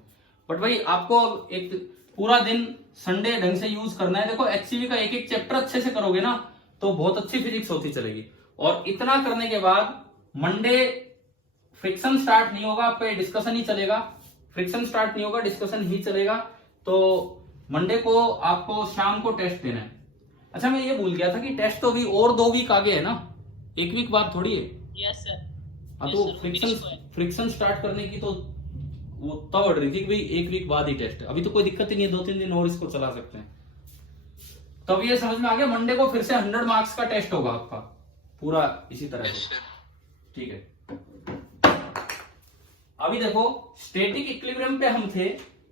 बट भाई आपको एक पूरा दिन संडे ढंग से यूज करना है। देखो HCV का एक एक चैप्टर अच्छे से करोगे ना तो बहुत अच्छी फिजिक्स होती चलेगी। और इतना करने के बाद मंडे फ्रिक्शन स्टार्ट नहीं होगा, आपका डिस्कशन ही चलेगा। फ्रिक्शन स्टार्ट नहीं होगा, डिस्कशन ही चलेगा। तो मंडे को आपको शाम को टेस्ट देना है। अच्छा मैं ये भूल गया था कि टेस्ट तो अभी और 2 वीक आगे है ना, 1 वीक बाद थोड़ी है। Yes sir. हाँ तो फ्रिक्शन स्टार्ट करने की तो वो तब बढ़ रही थी कि भाई 1 वीक बाद ही टेस्ट है। अभी तो कोई दिक्कत ही नहीं है, 2-3 दिन और इसको चला सकते हैं। तब ये समझ में आ गया, मंडे को फिर से 100 मार्क्स का टेस्ट होगा आपका पूरा इसी तरह से, ठीक है। अभी देखो स्टैटिक इक्विलिब्रियम पे हम थे,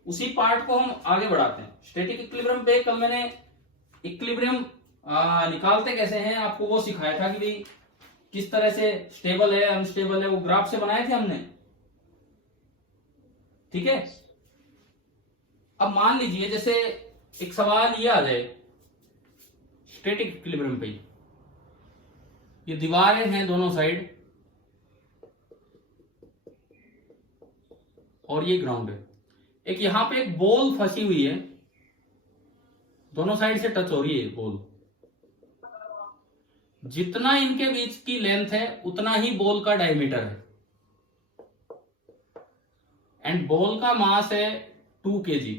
उसी पार्ट को हम आगे बढ़ाते हैं। स्टैटिक इक्विलिब्रियम पे कल मैंने इक्विलिब्रियम निकालते कैसे हैं आपको वो सिखाया था कि भाई किस तरह से स्टेबल है अनस्टेबल है, वो ग्राफ से बनाए थे हमने, ठीक है। अब मान लीजिए जैसे एक सवाल ये आ जाए स्टैटिक इक्विलिब्रियम पे, ये दीवारें हैं दोनों साइड, और ये ग्राउंड है। एक यहाँ पे एक बॉल फंसी हुई है, दोनों साइड से टच हो रही है बॉल। जितना इनके बीच की लेंथ है उतना ही बॉल का डायमीटर है, एंड बॉल का मास है 2 kg।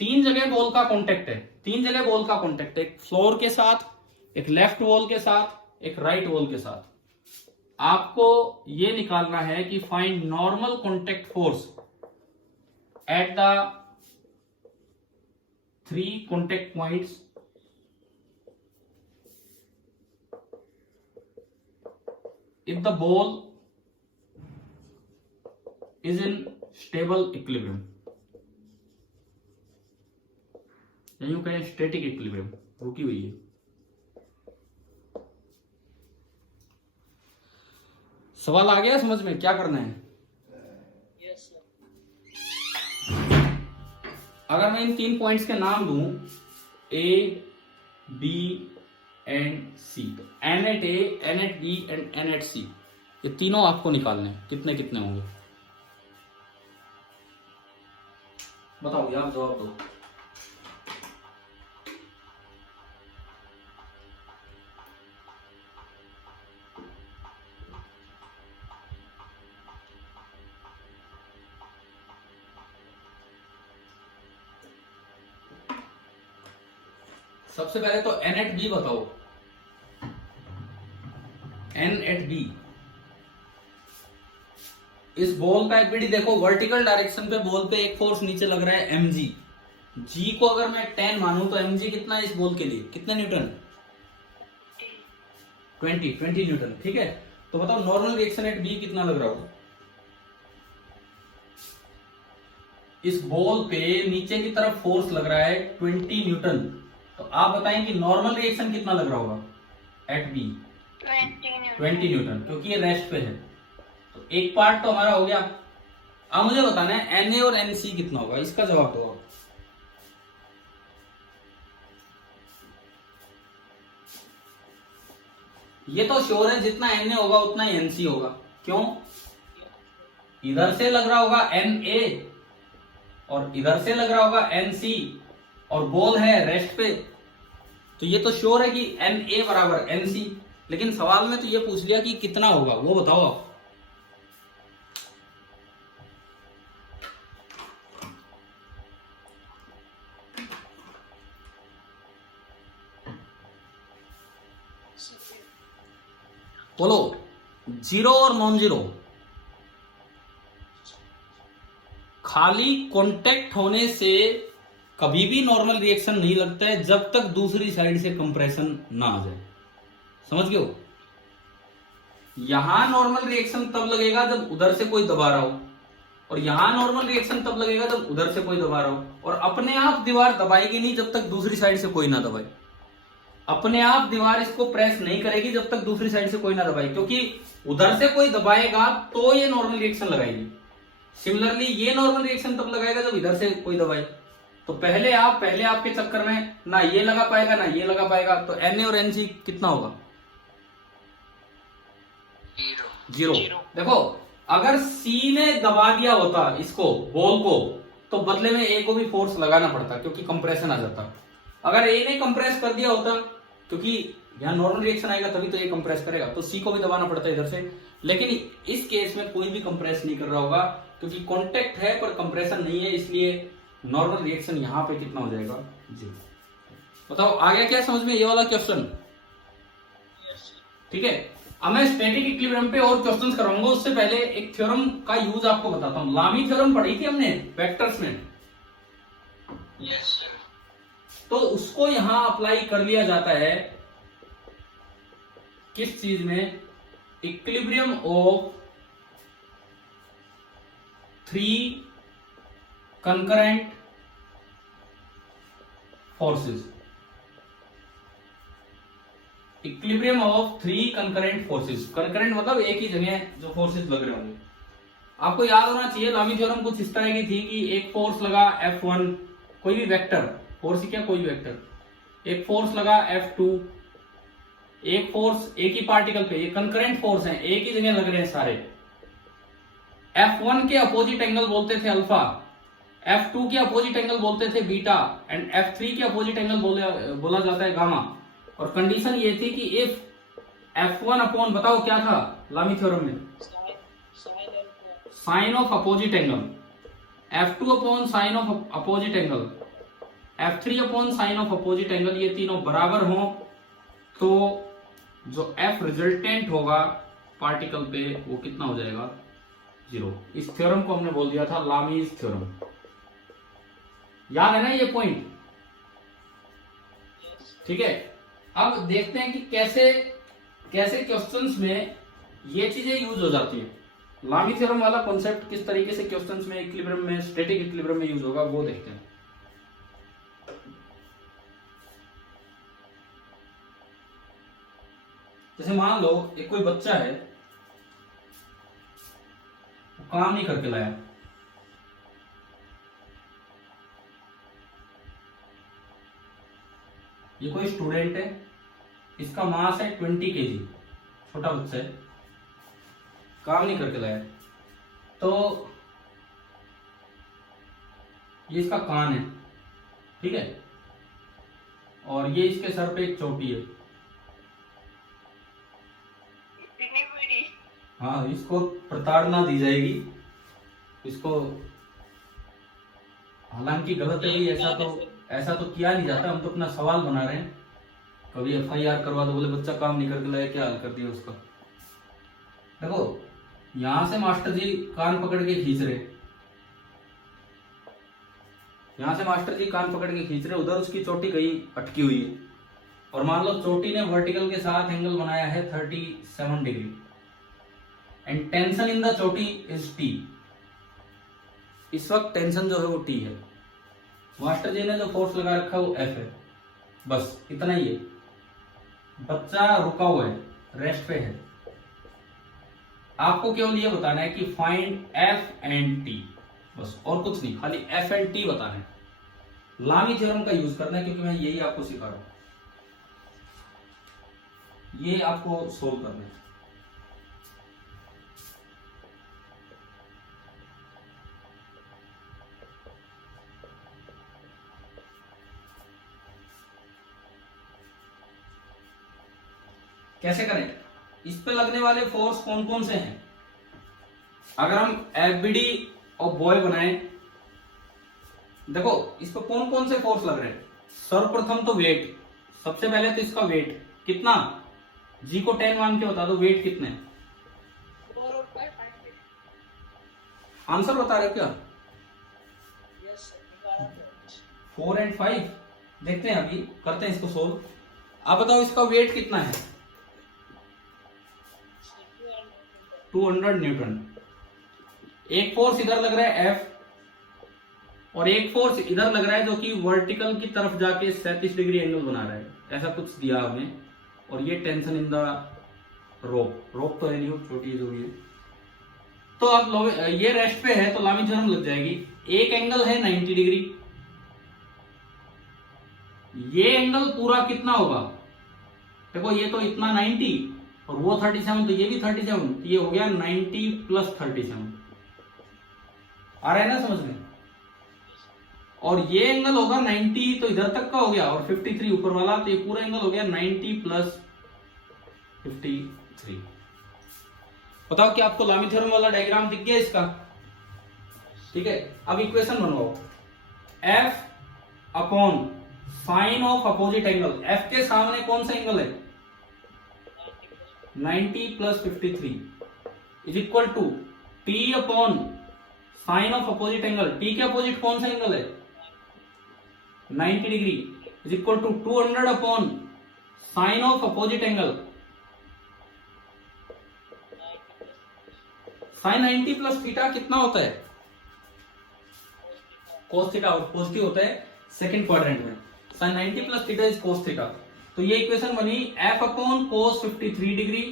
3 जगह बॉल का कांटेक्ट है, 3 जगह बॉल का कांटेक्ट है, एक फ्लोर के साथ, एक लेफ्ट वॉल के साथ, एक राइट वॉल के साथ। आपको यह निकालना है कि find normal contact force at the 3 contact points if the ball is in stable equilibrium, यूं कहें स्टैटिक इक्विलिब्रियम, रुकी हुई है। सवाल आ गया समझ में, क्या करना है? Yes sir. अगर मैं इन 3 पॉइंट्स के नाम दूं A, B एंड C, तो N at A, N at B and N at C, ये तीनों आपको निकालने हैं। कितने कितने होंगे बताओ, आप जवाब दो। सबसे पहले तो N at B बताओ। N at B, इस बॉल का एपीडी देखो, वर्टिकल डायरेक्शन पे बॉल पे एक फोर्स नीचे लग रहा है mg। g को अगर मैं 10 मानूं तो mg कितना है इस बॉल के लिए, कितने न्यूटन? 20 न्यूटन, ठीक है। तो बताओ नॉर्मल रिएक्शन एट बी कितना लग रहा होगा? इस बॉल पे नीचे की तरफ फोर्स लग रहा है 20 न्यूटन। तो आप बताएं कि नॉर्मल रिएक्शन कितना लग रहा होगा एट बी? 20 न्यूटन, क्योंकि ये रेस्ट पे है। तो एक पार्ट तो हमारा हो गया। अब मुझे बताना है एनए और एनसी कितना होगा, इसका जवाब दो आप। ये तो श्योर है जितना एनए होगा उतना ही एनसी होगा। क्यों? इधर से लग रहा होगा एनए और इधर से लग रहा होगा एनसी, और बॉल है रेस्ट पे, तो ये तो श्योर है कि एनए बराबर एनसी। लेकिन सवाल में तो ये पूछ लिया कि कितना होगा, वो बताओ आप। बोलो, जीरो और नॉन जीरो। खाली कांटेक्ट होने से कभी भी नॉर्मल रिएक्शन नहीं लगता है जब तक दूसरी साइड से कंप्रेशन ना आ जाए। समझ गए हो? यहां नॉर्मल रिएक्शन तब लगेगा जब उधर से कोई दबा रहा हो, और यहां नॉर्मल रिएक्शन तब लगेगा जब उधर से कोई दबा रहा हो। और अपने आप दीवार दबाएगी नहीं जब तक दूसरी साइड से कोई ना दबाए। अपने आप दीवार इसको प्रेस नहीं करेगी जब तक दूसरी साइड से कोई ना दबाए, क्योंकि उधर से कोई दबाएगा तो ये नॉर्मल रिएक्शन लगाएगी। सिमिलरली ये नॉर्मल रिएक्शन तब लगाएगा जब इधर से कोई दबाए। तो पहले आपके चक्कर में ना ये लगा पाएगा ना ये लगा पाएगा। तो एनए और एनसी कितना होगा? जीरो। देखो, अगर सी ने दबा दिया होता इसको, बॉल को, तो बदले में ए को भी फोर्स लगाना पड़ता क्योंकि कंप्रेशन आ जाता। अगर ए ने कंप्रेस कर दिया होता, क्योंकि यहां नॉर्मल रिएक्शन आएगा तभी तो ये कंप्रेस करेगा, तो सी को भी दबाना पड़ता है इधर से। लेकिन इस केस में कोई भी कंप्रेस नहीं कर रहा होगा क्योंकि कांटेक्ट है पर कंप्रेशन नहीं है, इसलिए नॉर्मल रिएक्शन यहां पे कितना हो जाएगा? जीरो। बताओ आ गया क्या समझ में ये वाला क्वेश्चन? ठीक है। अब मैं स्टैटिक इक्विलिब्रियम पे और क्वेश्चंस कराऊंगा, उससे पहले एक थ्योरम का यूज आपको बताता हूं। लामी थ्योरम पढ़ी थी हमने वेक्टर्स में। Yes sir. तो उसको यहां अप्लाई कर लिया जाता है किस चीज में? Equilibrium of 3 concurrent forces. Equilibrium of 3 concurrent forces. Concurrent मतलब एक ही जगह जो फोर्सेस लग रहे होंगे। आपको याद होना चाहिए लामी थ्योरम कुछ इस तरह की थी कि एक फोर्स लगा F1, कोई भी वेक्टर फोर्स ही क्या, कोई भी वेक्टर, एक फोर्स लगा F2, एक फोर्स एक ही पार्टिकल पे, ये कंकरेंट फोर्स है, एक ही जगह लग रहे हैं सारे, F1 के अपोजिट एंगल बोलते थे अल्फा, F2 के अपोजिट एंगल बोलते थे बीटा, एंड F3 के अपोजिट एंगल बोला जाता है गामा। और कंडीशन ये थी कि इफ F1 अपॉन, बताओ क्या था लामी थ्योरम में, sine of opposite angle, F2 upon sine of opposite angle, F3 upon sine of opposite angle, ये तीनों बराबर हो तो जो F रिजल्टेंट होगा पार्टिकल पे वो कितना हो जाएगा, 0। इस थ्योरम को हमने बोल दिया था लामीज थ्योरम। याद है ना ये पॉइंट? ठीक है, अब देखते हैं कि कैसे कैसे क्वेश्चंस में ये चीजें यूज हो जाती है। लामी थ्योरम वाला कॉन्सेप्ट किस तरीके से क्वेश्चंस में इक्विलिब्रियम में, स्टैटिक इक्विलिब्रियम में यूज होगा वो देखते हैं। जैसे मान लो एक कोई बच्चा है, वो काम नहीं करके लाया, ये कोई स्टूडेंट है, इसका मास है 20 kg, छोटा बच्चा है, काम नहीं करके लाया, तो ये इसका कान है, ठीक है, और ये इसके सर पे एक चोटी है। हाँ, इसको प्रताड़ना दी जाएगी, इसको, हालांकि गलत है, ऐसा तो किया नहीं जाता, हम तो अपना सवाल बना रहे हैं। कभी FIR करवा दो, बोले बच्चा काम नहीं करके लाया, क्या हाल कर दिया उसका। देखो यहां से मास्टर जी कान पकड़ के खींच रहे, यहां से मास्टर जी कान पकड़ के खींच रहे, उधर उसकी चोटी कहीं अटकी हुई है, और मान लो चोटी ने वर्टिकल के साथ एंगल बनाया है 37 degree, and tension in the चोटी इज T। इस वक्त टेंशन जो है वो T है, मास्टर जी ने जो फोर्स लगा रखा है वो F है, बस इतना ही है। बच्चा रुका हुआ है, रेस्ट पे है, आपको केवल ये बताना है कि फाइंड F एंड T, बस और कुछ नहीं, खाली F एंड T बताना है। लामी थ्योरम का यूज करना है, क्योंकि मैं यही आपको सिखा रहा हूं, ये आपको सोल्व करना है। कैसे करें? इस पे लगने वाले फोर्स कौन कौन से हैं? अगर हम FBD और बॉय बनाए, देखो इस पे कौन कौन से फोर्स लग रहे हैं। सर्वप्रथम तो वेट, सबसे पहले तो इसका वेट कितना, G को 10 मान के बता दो, वेट कितने? 4 और 5 आंसर बता रहे हो क्या? Yes sir, 4 and 5। देखते हैं, अभी करते हैं इसको सोल्व। आप बताओ इसका वेट कितना है? 200 न्यूटन। एक फोर्स इधर लग रहा है F, और एक फोर्स इधर लग रहा है जो कि वर्टिकल की तरफ जाके 37 डिग्री एंगल बना रहा है, ऐसा कुछ दिया हमें। और ये टेंशन इन द रोप तो है नहीं, छोटी जो भी है। तो अब ये रेस्ट पे है तो लामी थ्योरम लग जाएगी। एक एंगल है 90 डिग्री, ये एंगल पूरा कितना होगा? देखो ये तो इतना 90 और वो 37, तो ये भी 37, तो ये हो गया 90 प्लस 37। आ रहा है ना समझ में? और ये एंगल होगा 90, तो इधर तक का हो गया, और 53 ऊपर वाला, तो ये पूरा एंगल हो गया 90 प्लस 53। बताओ कि आपको लामी थ्योरम वाला डायग्राम दिख गया इसका? ठीक है, अब इक्वेशन बनवाओ। F upon sine of opposite angle, F के सामने कौन सा एंगल है? 90 plus 53 is equal to T upon sine of opposite angle, T के अपोजिट कौन सा एंगल है? 90 degree, is equal to 200 upon sine of opposite angle, sine 90 plus theta कितना होता है? कोस थीटा, और पॉजिटिव होता है सेकंड क्वाड्रेंट में। Sine 90 plus theta is cos theta. तो ये इक्वेशन बनी F upon cos 53 degree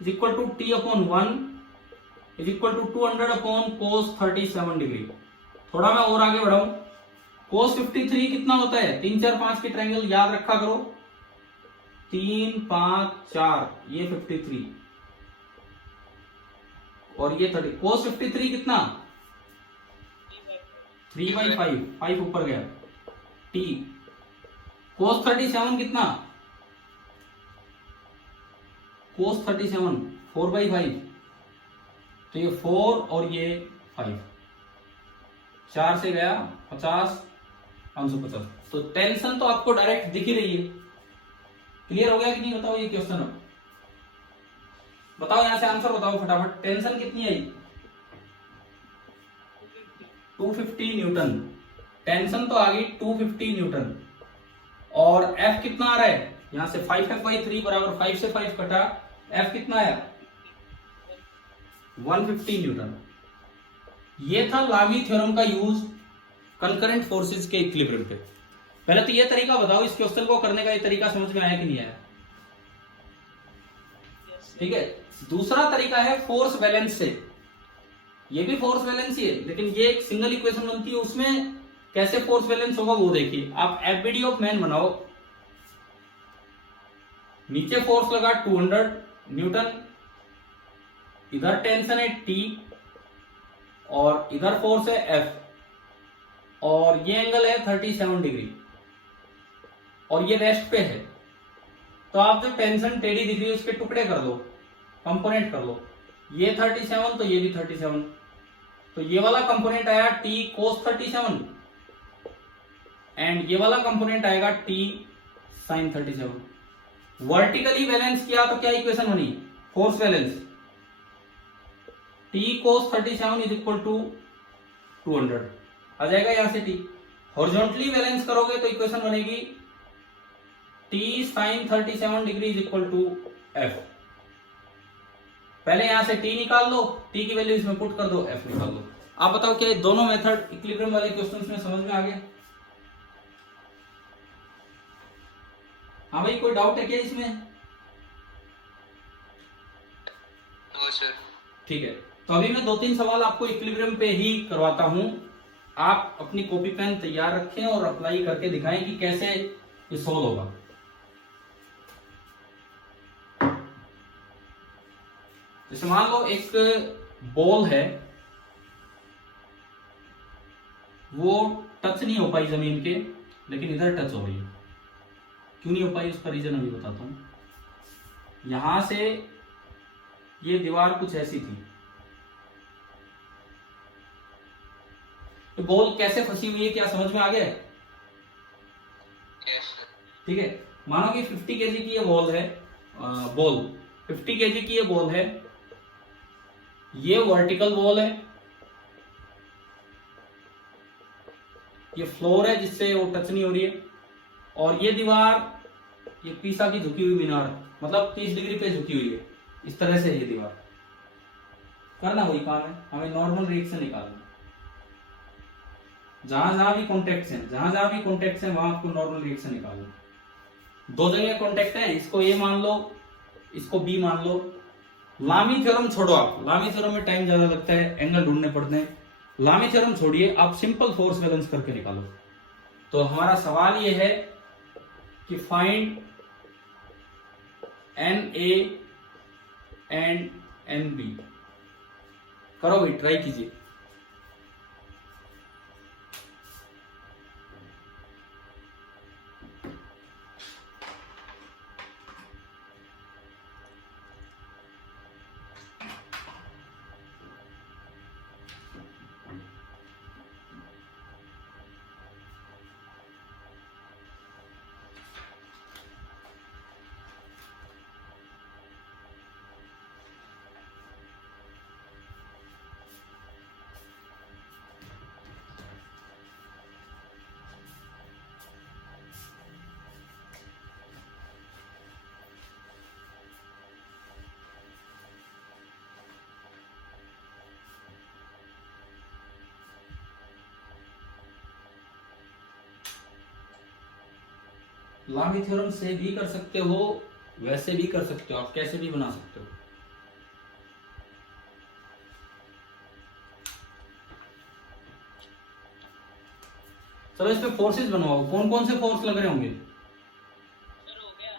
is equal to T upon 1 is equal to 200 upon cos 37 degree. थोड़ा मैं और आगे बढ़ाऊं, कोस 53 कितना होता है? 3 4 5 के ट्रायंगल याद रखा करो, 3 5 4, ये 53, और ये 30, cos 53 कितना 3/5, 5 ऊपर गया, t cos 37 कितना cos 37 4/5, तो ये 4 और ये 5, 4 से गया 50, 550। तो टेंशन तो आपको डायरेक्ट दिख ही रही है। क्लियर हो गया कि नहीं बताओ ये क्वेश्चन? बताओ यहां से आंसर बताओ फटाफट। टेंशन कितनी आई 250 न्यूटन, टेंशन तो आ गई 250 न्यूटन। और F कितना आ रहा है यहां से 5F/3 बराबर 5 से 5 कटा, F कितना आया 150 न्यूटन। ये था लामी थ्योरम का यूज कंकरेंट फोर्सेस के इक्विलिब्रियम पे। पहले तो ये तरीका बताओ, इस क्वेश्चन को करने का ये तरीका समझ में आया कि नहीं आया? ठीक है। दूसरा तरीका है फोर्स बैलेंस से। ये भी फोर्स बैलेंस ही है, लेकिन ये एक सिंगल इक्वेशन बनती है, उसमें कैसे फोर्स बैलेंस होगा वो देखिए। आप एफबीडी ऑफ मैन बनाओ, नीचे फोर्स लगा 200 न्यूटन, इधर टेंशन है T और इधर फोर्स है F, और ये एंगल है 37 डिग्री और ये रेस्ट पे है। तो आप जो टेंशन टेढ़ी दिख रही है उसके टुकड़े कर दो, कंपोनेंट कर लो। ये 37 तो ये भी 37, तो ये वाला कंपोनेंट आया T cos 37 एंड ये वाला कंपोनेंट आएगा T sin 37। वर्टिकली बैलेंस किया तो क्या इक्वेशन बनी force balance, T cos 37 is equal to 200 आ जाएगा यहां से T। हॉरिजॉन्टली बैलेंस करोगे तो इक्वेशन बनेगी T sin 37 degree is equal to F। पहले यहां से T निकाल लो, T की वैल्यू इसमें पुट कर दो, F निकाल लो। आप बताओ क्या ये दोनों मेथड इक्विलिब्रियम वाले क्वेश्चंस में समझ में आ गया? हाँ भाई, कोई डाउट है क्या इसमें? No sir. ठीक है, तो अभी मैं 2-3 सवाल आपको इक्विलिब्रियम पे ही करवाता हूं। आप अपनी कॉपी पेन तैयार रखें और अप्लाई करके दिखाएं कि कैसे ये सोल्व होगा। जैसे मान लो एक बॉल है, वो टच नहीं हो पाई जमीन के, लेकिन इधर टच हो गई। क्यों नहीं हो पाई उसका रीजन अभी बताता हूं। यहां से ये दीवार कुछ ऐसी थी, तो बॉल कैसे फंसी हुई है क्या समझ में आ गया? Yes sir. ठीक है, मानो कि 50 केजी की ये बॉल है, बॉल 50 केजी की ये बॉल है, ये वर्टिकल बॉल है, ये फ्लोर है जिससे वो टच नहीं हो रही है, और ये दीवार ये पीसा की झुकी हुई मीनार, मतलब 30 डिग्री पे झुकी हुई है, इस तरह से ये दीवार। करना वही काम है, हमें नॉर्मल रिएक्शन निकालना। जहां जहां भी कॉन्टेक्ट है, जहां जहां भी कॉन्टेक्ट है वहां आपको नॉर्मल रिएक्शन निकालना। दो जगह कॉन्टेक्ट है, इसको ए मान लो, इसको बी मान लो। लामी थ्योरम छोड़ो, आप लामी थ्योरम में टाइम ज्यादा लगता है, एंगल ढूंढने पड़ते हैं। लामी थ्योरम छोड़िए, आप सिंपल फोर्स बैलेंस करके निकालो। तो हमारा सवाल ये है कि find N A and N B. करो भाई, ट्राई कीजिए। लामी थ्योरम से भी कर सकते हो, वैसे भी कर सकते हो, आप कैसे भी बना सकते हो। चलो इसमें फोर्सेस बनवाओ, कौन कौन से फोर्स लग रहे होंगे? सर हो गया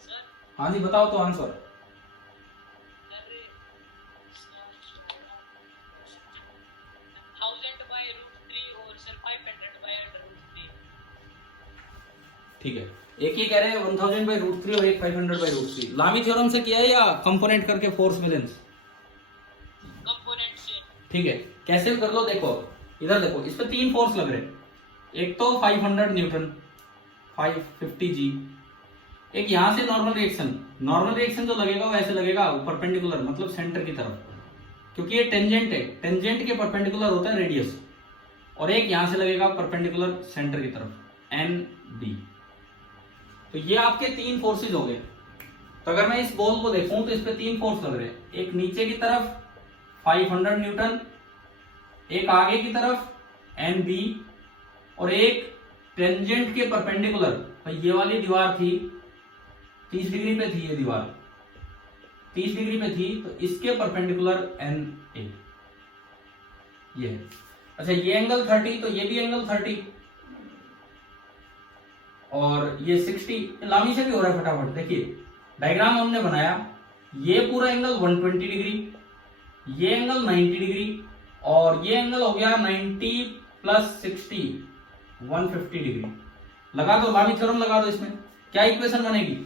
सर। हाँ जी, बताओ तो आंसर। ठीक है, एक ही कह रहे हैं 1000/√3 और एक 500/√3। लामी थ्योरम से किया है या कंपोनेंट करके फोर्स बैलेंस? कंपोनेंट से। ठीक है, कैसे भी कर लो। देखो इधर देखो, इस पे 3 फोर्स लग रहे हैं। एक तो 500 न्यूटन 550 जी, एक यहां से नॉर्मल रिएक्शन जो लगेगा वो ऐसे लगेगा परपेंडिकुलर, मतलब सेंटर की तरफ, क्योंकि ये टेंजेंट है, टेंजेंट के परपेंडिकुलर होता है रेडियस। और एक यहां से लगेगा परपेंडिकुलर सेंटर की तरफ एन बी। तो ये आपके 3 फोर्सेज हो गए। तो अगर मैं इस बॉल को देखूं तो इस पे 3 फोर्स लग रहे हैं, एक नीचे की तरफ 500 न्यूटन, एक आगे की तरफ एन बी, और एक टेंजेंट के परपेंडिकुलर। तो ये वाली दीवार थी 30 डिग्री पे थी, ये दीवार 30 डिग्री पे थी, तो इसके परपेंडिकुलर एन ए ये है। अच्छा, ये एंगल 30, तो ये भी एंगल 30, और ये 60। लामी से भी हो रहा है फटाफट। देखिए डायग्राम हमने बनाया, ये पूरा एंगल 120 डिग्री, ये एंगल 90 डिग्री, और ये एंगल हो गया 90 + 60 150 डिग्री। लगा दो लामी थ्योरम, लगा दो। इसमें क्या इक्वेशन बनेगी?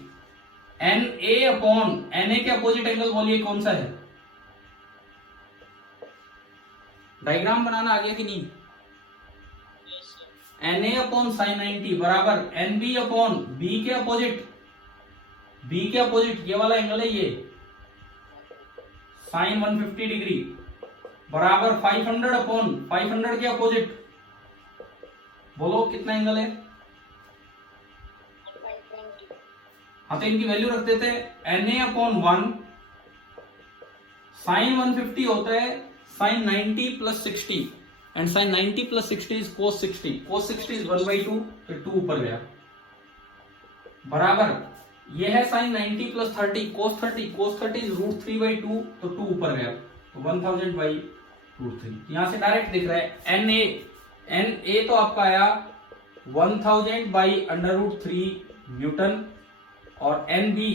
N A upon N A के अपोजिट एंगल बोलिए कौन सा है? डायग्राम बनाना आ गया कि नहीं? एन ए अपॉन साइन 90 बराबर एन बी अपॉन बी के अपोजिट, बी के अपोजिट ये वाला एंगल है, ये साइन 150 डिग्री बराबर 500 अपॉन 500 के अपोजिट। बोलो कितना एंगल है? 120। हाँ, तो इनकी वैल्यू रख देते हैं। एन ए अपॉन 1 साइन 150 होता है sine 90 + 60, and sine 90 + 60 is cos 60। cos 60 is 1/2, तो 2 ऊपर गया, बराबर ये है साइन 90 + 30 cos 30 इज √3/2, तो 2 ऊपर गया, तो 1000/√3। यहां से डायरेक्ट दिख रहा है एन ए तो आपका आया 1000/√3 न्यूटन, और एन बी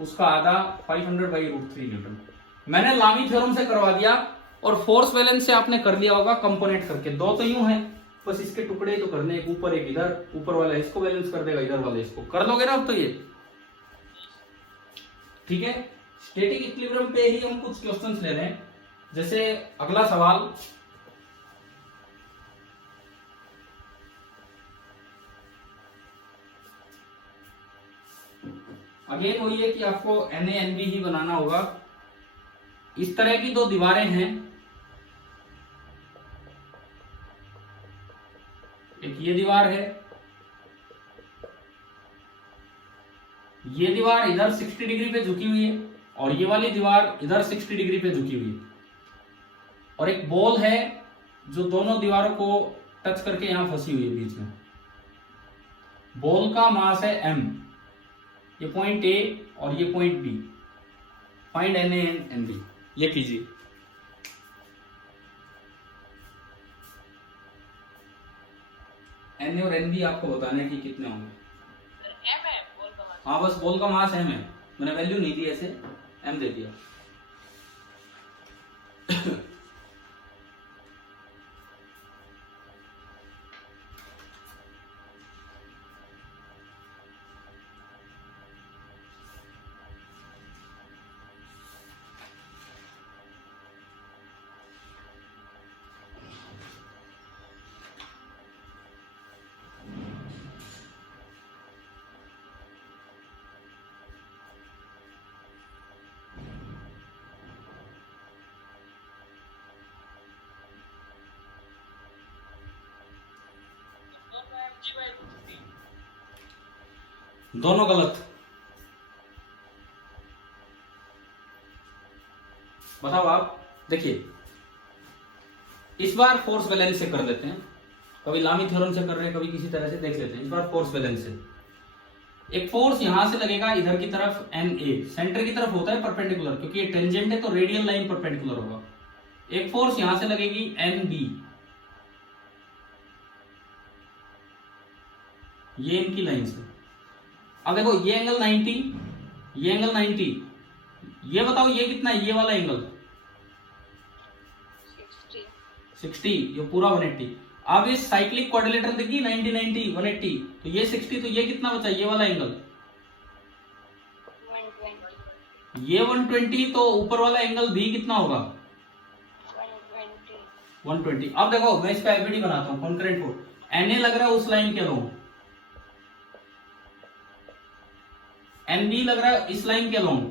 उसका आधा 500/√3 न्यूटन। मैंने लामी थ्योरम से करवा दिया, और फोर्स बैलेंस से आपने कर लिया होगा कंपोनेंट करके। 2 तो यूं है, बस इसके टुकड़े तो करने, एक ऊपर एक इधर, ऊपर वाला इसको बैलेंस कर देगा, इधर वाले इसको कर लोगे ना अब तो ये। ठीक है, स्टैटिक इक्विलिब्रियम पे ही हम कुछ क्वेश्चंस ले रहे हैं। जैसे अगला सवाल, अगेन वही है कि आपको एन ए एन बी ही बनाना होगा। इस तरह की 2 दीवारें हैं, एक ये दीवार है, ये दीवार इधर 60 डिग्री पे झुकी हुई है, और ये वाली दीवार इधर 60 डिग्री पे झुकी हुई है, और एक बॉल है जो दोनों दीवारों को टच करके यहां फंसी हुई है बीच में। बॉल का मास है m, ये पॉइंट A और ये point B। Find N A and N B, ये कीजिए। एन ए और एन बी आपको बताना है कि कितने होंगे। एम है बॉल का मास। हाँ, बस बॉल का मास m है, मैंने वैल्यू नहीं दी, ऐसे m दे दिया। दोनों गलत। बताओ आप। देखिए इस बार फोर्स बैलेंस से कर लेते हैं, कभी लामी थ्योरम से कर रहे हैं, कभी किसी तरह से देख लेते हैं। इस बार फोर्स बैलेंस से एक फोर्स यहां से लगेगा इधर की तरफ एन ए, सेंटर की तरफ होता है परपेंडिकुलर, क्योंकि ये टेंजेंट है तो रेडियल लाइन परपेंडिकुलर होगा। एक फोर्स यहां से लगेगी एन बी, ये इनकी लाइन से। अब देखो ये एंगल 90, ये एंगल 90, ये बताओ ये कितना है, ये वाला एंगल 60, ये पूरा 180। अब इस साइक्लिक क्वाड्रिलेटरल देखिए 90 90 180, तो ये 60, तो ये कितना बचा ये वाला एंगल, 120 ये 120, तो ऊपर वाला एंगल भी कितना होगा 120 120। अब देखो मैं इसका एबीडी बनाता हूं, कॉन्करेंट फोर्स, एनए लग रहा है उस लाइन के अलोंग, एनबी लग रहा है इस लाइन के अलोंग,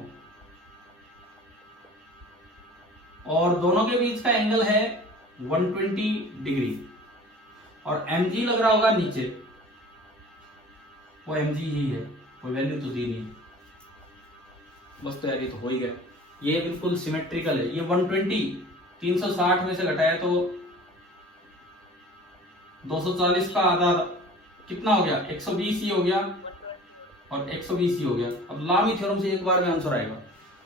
और दोनों के बीच का एंगल है 120 डिग्री, और mg लग रहा होगा नीचे, वो mg ही है, कोई वैल्यू तो दी नहीं, बस तो यार ये तो हो ही गया, ये बिल्कुल सिमेट्रिकल है। ये 120 360 में से घटाया तो 240 का आधा कितना हो गया 120 ही हो गया, और 120 ही हो गया। अब लामी थ्योरम से एक बार में आंसर आएगा,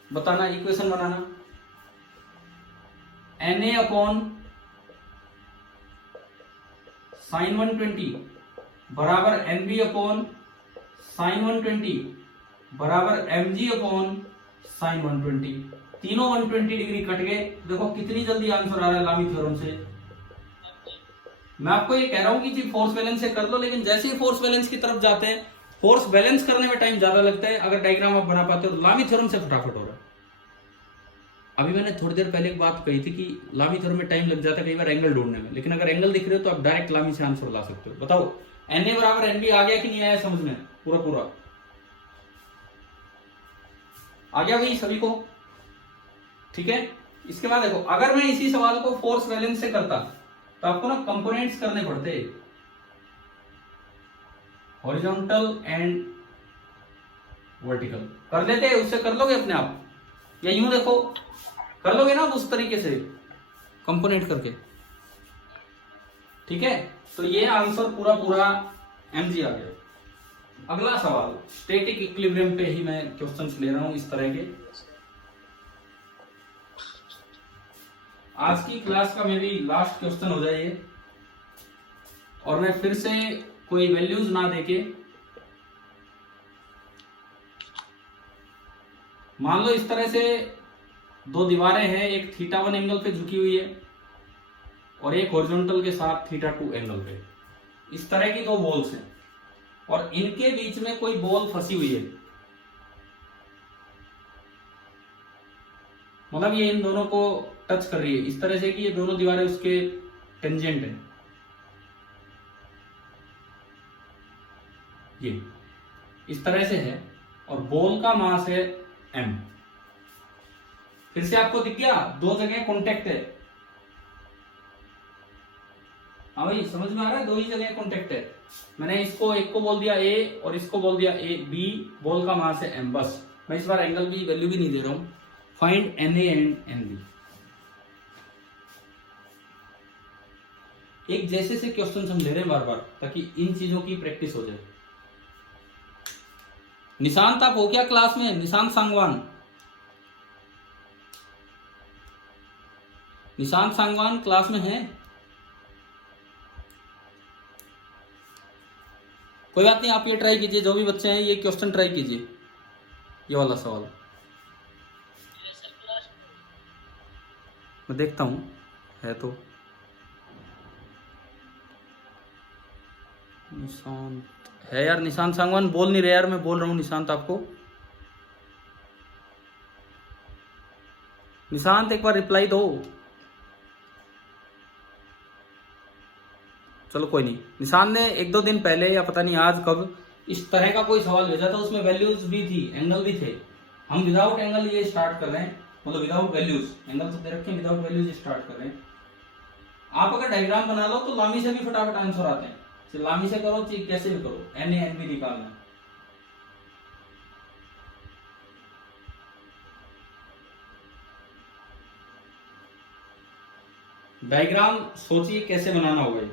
बताना, इक्वेशन बनाना, Na अपॉन साइन 120 बराबर Nb अपॉन साइन 120 बराबर Mg अपॉन साइन 120, तीनों 120 डिग्री कट गए। देखो कितनी जल्दी आंसर आ रहा है लामी थ्योरम से। मैं आपको ये कह रहा हूं कि जी फोर्स बैलेंस से कर लो, लेकिन जैसे ही फोर्स बैलेंस की तरफ जाते हैं, फोर्स बैलेंस करने में टाइम ज्यादा लगता है, अगर डायग्राम आप बना पाते हो तो लामी थ्योरम से फटाफट हो रहा है। अभी मैंने थोड़ी देर पहले एक बात कही थी कि लामी थ्योरम में टाइम लग जाता है कई बार एंगल ढूंढने में, लेकिन अगर एंगल दिख रहे हो तो आप डायरेक्ट लामी से आंसर ला सकते हो। बताओ Na बराबर Nb आ गया कि नहीं आया समझ में, पूरा पूरा आ गया भाई सभी को, ठीक है। इसके बाद देखो, अगर मैं इसी सवाल को फोर्स बैलेंस से करता तो आपको ना कंपोनेंट्स करने पड़ते, हॉरिजॉन्टल एंड वर्टिकल कर लेते, उससे कर लोगे अपने आप, या यूं देखो कर लोगे ना उस तरीके से कंपोनेंट करके, ठीक है। तो ये आंसर पूरा पूरा mg आ गया। अगला सवाल, स्टैटिक इक्विलिब्रियम पे ही मैं क्वेश्चंस ले रहा हूं इस तरह के। आज की क्लास का मे भी लास्ट क्वेश्चन हो जाए ये, और मैं फिर से कोई वैल्यूज ना देके, मान लो इस तरह से दो दीवारें हैं, एक θ1 एंगल पे झुकी हुई है और एक हॉरिजॉन्टल के साथ θ2 एंगल पे, इस तरह की दो बॉल्स हैं, और इनके बीच में कोई बॉल फंसी हुई है, मतलब ये इन दोनों को टच कर रही है इस तरह से कि ये दोनों दीवारें उसके टेंजेंट हैं, ये इस तरह से है, और बॉल का मास है m। फिर से आपको दिख गया, दो जगह कॉन्टेक्ट है, हाँ भाई समझ में आ रहा है, दो ही जगह कॉन्टेक्ट है। मैंने इसको एक को बोल दिया a और इसको बोल दिया a b, बॉल का मास है m। बस मैं इस बार एंगल भी वैल्यू भी नहीं दे रहा हूं। Find Na and Nb। एक जैसे से क्वेश्चन हम ले रहे हैं बार बार, ताकि इन चीजों की प्रैक्टिस हो जाए। निशांत आप हो क्या क्लास में? निशांत सांगवान, निशांत सांगवान क्लास में है? कोई बात नहीं, आप ये ट्राई कीजिए, जो भी बच्चे हैं ये क्वेश्चन ट्राई कीजिए, ये वाला सवाल मैं देखता हूं है तो। निशांत है यार, निशांत सांगवान बोल नहीं रहे यार, मैं बोल रहा हूं निशांत आपको। निशांत एक बार रिप्लाई दो। चलो कोई नहीं, निशांत ने एक दो दिन पहले या पता नहीं आज कब इस तरह का कोई सवाल भेजा था, उसमें वैल्यूज भी थी, एंगल भी थे। हम विदाउट एंगल ये स्टार्ट कर रहे हैं, मतलब विदाउट वैल्यूज, एंगल तो दे रखे हैं, विदाउट वैल्यूज स्टार्ट कर रहे हैं। आप अगर डायग्राम बना लो तो लामी से भी फटाफट आंसर आते हैं, तो लामी से करो चाहे कैसे भी करो, Na Nb निकालना। डायग्राम सोचिए कैसे बनाना होगा।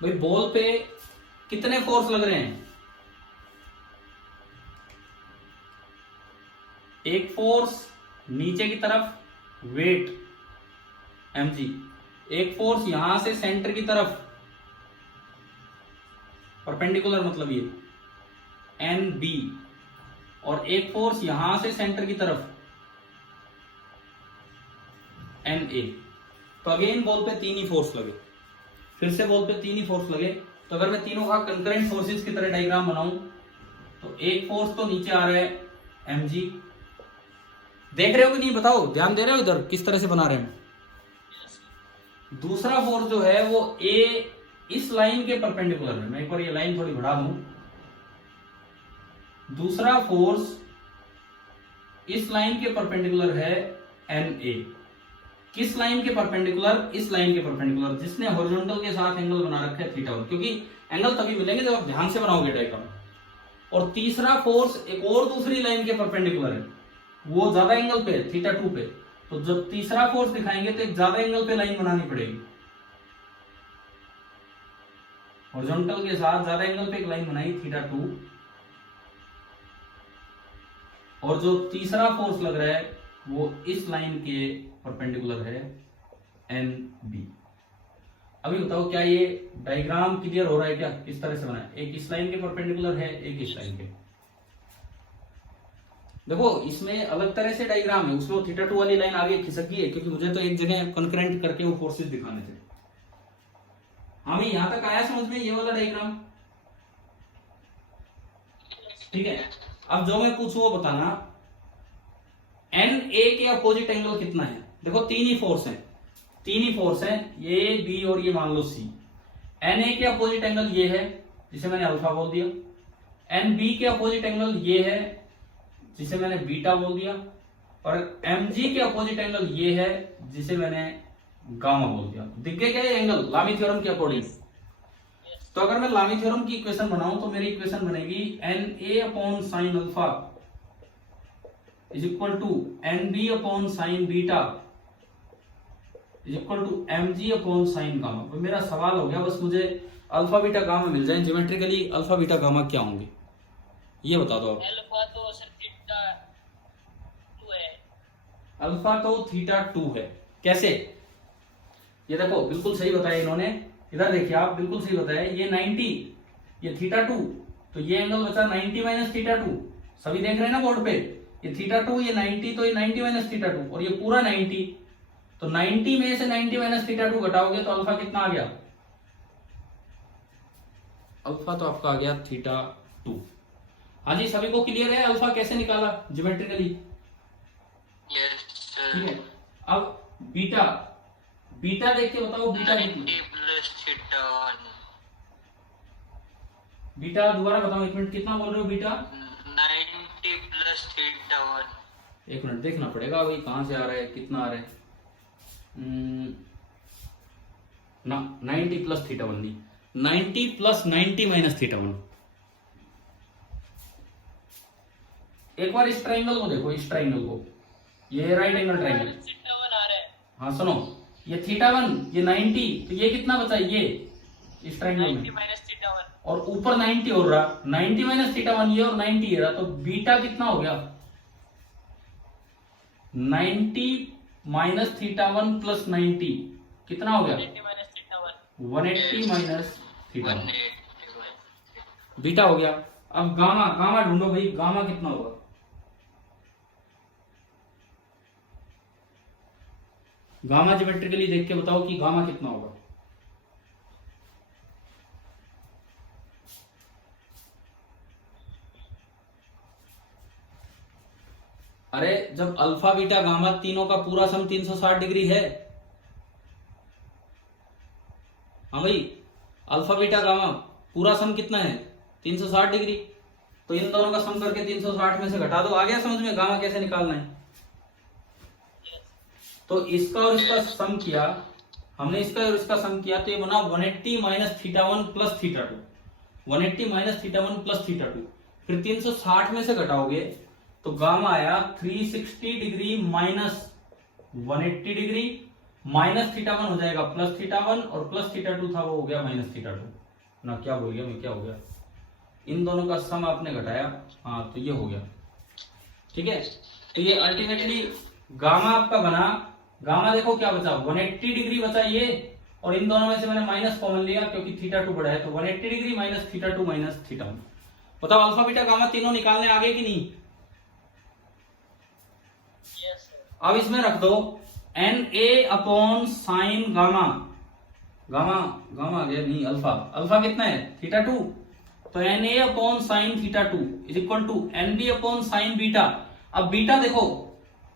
भाई बॉल पे कितने फोर्स लग रहे हैं? एक फोर्स नीचे की तरफ वेट mg, एक फोर्स यहां से सेंटर की तरफ परपेंडिकुलर, मतलब ये एन बी, और एक फोर्स यहां से सेंटर की तरफ एन ए। तो अगेन बॉल पे 3 ही फोर्स लगे, फिर से बॉल पे 3 ही फोर्स लगे। तो अगर मैं तीनों का कंकरेंट फोर्सेस की तरह डायग्राम बनाऊं तो एक फोर्स तो नीचे आ रहा है एम जी, देख रहे हो कि नहीं बताओ, ध्यान दे रहे हो इधर किस तरह से बना रहे हैं। दूसरा फोर्स जो है वो ए इस लाइन के परपेंडिकुलर है, मैं एक बार ये लाइन थोड़ी बढ़ा दूं। दूसरा फोर्स इस लाइन के परपेंडिकुलर है एन ए। किस लाइन के परपेंडिकुलर? इस लाइन के परपेंडिकुलर, जिसने हॉरिजॉन्टल के साथ एंगल बना रखा है थीटा 1, क्योंकि एंगल तभी मिलेंगे जब आप ध्यान से बनाओगे डायग्राम। और तीसरा फोर्स एक और दूसरी लाइन के परपेंडिकुलर है, वो ज्यादा एंगल पे है, थीटा 2 पे। तो जब तीसरा फोर्स दिखाएंगे तो एक ज्यादा एंगल पे लाइन बनानी पड़ेगी, हॉरिजॉन्टल के साथ ज्यादा एंगल पे एक लाइन बनाई थीटा 2, और जो तीसरा फोर्स लग रहा है वो इस लाइन के परपेंडिकुलर है एन बी। अभी बताओ क्या ये डायग्राम क्लियर हो रहा है क्या, किस तरह से बना है? एक इस लाइन के परपेंडिकुलर है, एक इस लाइन के। देखो इसमें अलग तरह से डायग्राम है, उसमें थीटा 2 वाली लाइन आगे खिसकी है, क्योंकि मुझे तो एक जगह कंकरेंट करके वो फोर्सेस दिखाने थे। हमें यहां तक आया समझ में ये वाला डायग्राम? ठीक है, अब जो मैं पूछूं वो बताना, एन ए के अपोजिट एंगल कितना है? देखो 3 ही फोर्स हैं, 3 ही फोर्स हैं, ए बी और ये मान लो सी। एन ए के अपोजिट एंगल ये है जिसे मैंने अल्फा बोल दिया, एन बी के अपोजिट एंगल ये है जिसे मैंने बीटा बोल दिया, और एम जी के अपोजिट एंगल ये है जिसे मैंने गामा बोल दिया। दिख गए क्या ये एंगल लामी थ्योरम के अकॉर्डिंग? तो अगर मैं लामी थ्योरम की इक्वेशन बनाऊं तो मेरी इक्वेशन बनेगी N A upon sine alpha is equal to N B upon sine beta is equal to M G upon sine gamma. तो मेरा सवाल हो गया, बस मुझे अल्फा बीटा गामा मिल जाए, ज्योमेट्रिकली अल्फा बीटा गामा क्या होंगे ये बता दो आप। अल्फा तो सर थीटा 2 है। अल्फा तो थीटा 2 है, कैसे? ये देखो बिल्कुल सही बताया इन्होंने, इधर देखिए आप, बिल्कुल सही बताया। ये 90, ये थीटा 2, तो ये एंगल बचा 90 माइनस थीटा 2। सभी देख रहे हैं ना बोर्ड पे, ये थीटा 2, ये 90, तो ये 90 माइनस थीटा 2, और ये पूरा 90। तो 90 में से 90 माइनस थीटा 2 घटाओगे तो अल्फा कितना आ गया? अल्फा तो आपका आ गया थीटा 2। हाँ जी, सभी को क्लियर है अल्फा कैसे निकाला ज्योमेट्रिकली? Yes sir. ठीक है, अब बीटा, बीटा देख के बताओ बीटा 90 प्लस थीटा 1। बीटा दोबारा बताओ, एक मिनट, कितना बोल रहे हो बीटा? 90 plus theta 1। एक मिनट देखना पड़ेगा भाई कहां से आ रहा है, कितना आ रहा है। ना 90 प्लस थीटा 1 नहीं, 90 प्लस 90 माइनस थीटा 1। एक बार इस ट्राइंगल को देखो, इस ट्राइंगल को, ये राइट एंगल ट्राइंगल। थीटा 1 आ रहा है। हाँ सुनो, ये थीटा 1, ये 90, तो ये कितना बचा? ये इस ट्राइंगल 90 में, माइनस थीटा 1। और ऊपर 90 हो रहा, 90 माइनस थीटा 1 ये और 90 ये रहा, तो बीटा कितना हो गया? 90 माइनस थीटा 1 प्लस 90 कितना हो गया? 180 minus theta 1। 180 minus theta 1 180। Beta हो गया। अब गामा, गामा ढूंढो भाई, गामा कितना होगा? गामा ज्योमेट्रिकली देख के बताओ कि गामा कितना होगा। अरे जब अल्फा बीटा गामा तीनों का पूरा सम 360 डिग्री है, हाँ भाई, अल्फा बीटा गामा पूरा सम कितना है? 360 डिग्री। तो इन दोनों का सम करके 360 में से घटा दो, आ गया समझ में गामा कैसे निकालना है? तो इसका और इसका सम किया हमने, इसका और इसका सम किया तो ये बना 180 minus theta 1 plus theta 2, 180 minus theta 1 plus theta 2। फिर 360 में से घटाओगे तो गामा आया 360 degree minus 180 degree, minus theta 1 हो जाएगा प्लस थीटा 1, और प्लस थीटा 2 था वो हो गया माइनस थीटा 2 ना। क्या बोल गया मैं, क्या हो गया? इन दोनों का सम आपने घटाया, हाँ तो ये हो गया। ठीक है, तो ये अल्टीमेटली गामा आपका बना। गामा देखो क्या बचा, 180 डिग्री बचा ये, और इन दोनों में से मैंने माइनस कॉमन लिया क्योंकि थीटा 2 बड़ा है, तो 180 degree minus theta 2 minus theta 1। बताओ अल्फा बीटा गामा तीनों निकालने आगे कि नहीं? Yes sir. अब इसमें रख दो N A upon sine gamma, gamma gamma आ गया नहीं, अल्फा, अल्फा कितना है थीटा 2, तो N A upon sine theta 2 is equal to N B upon sine beta. अब बीटा देखो,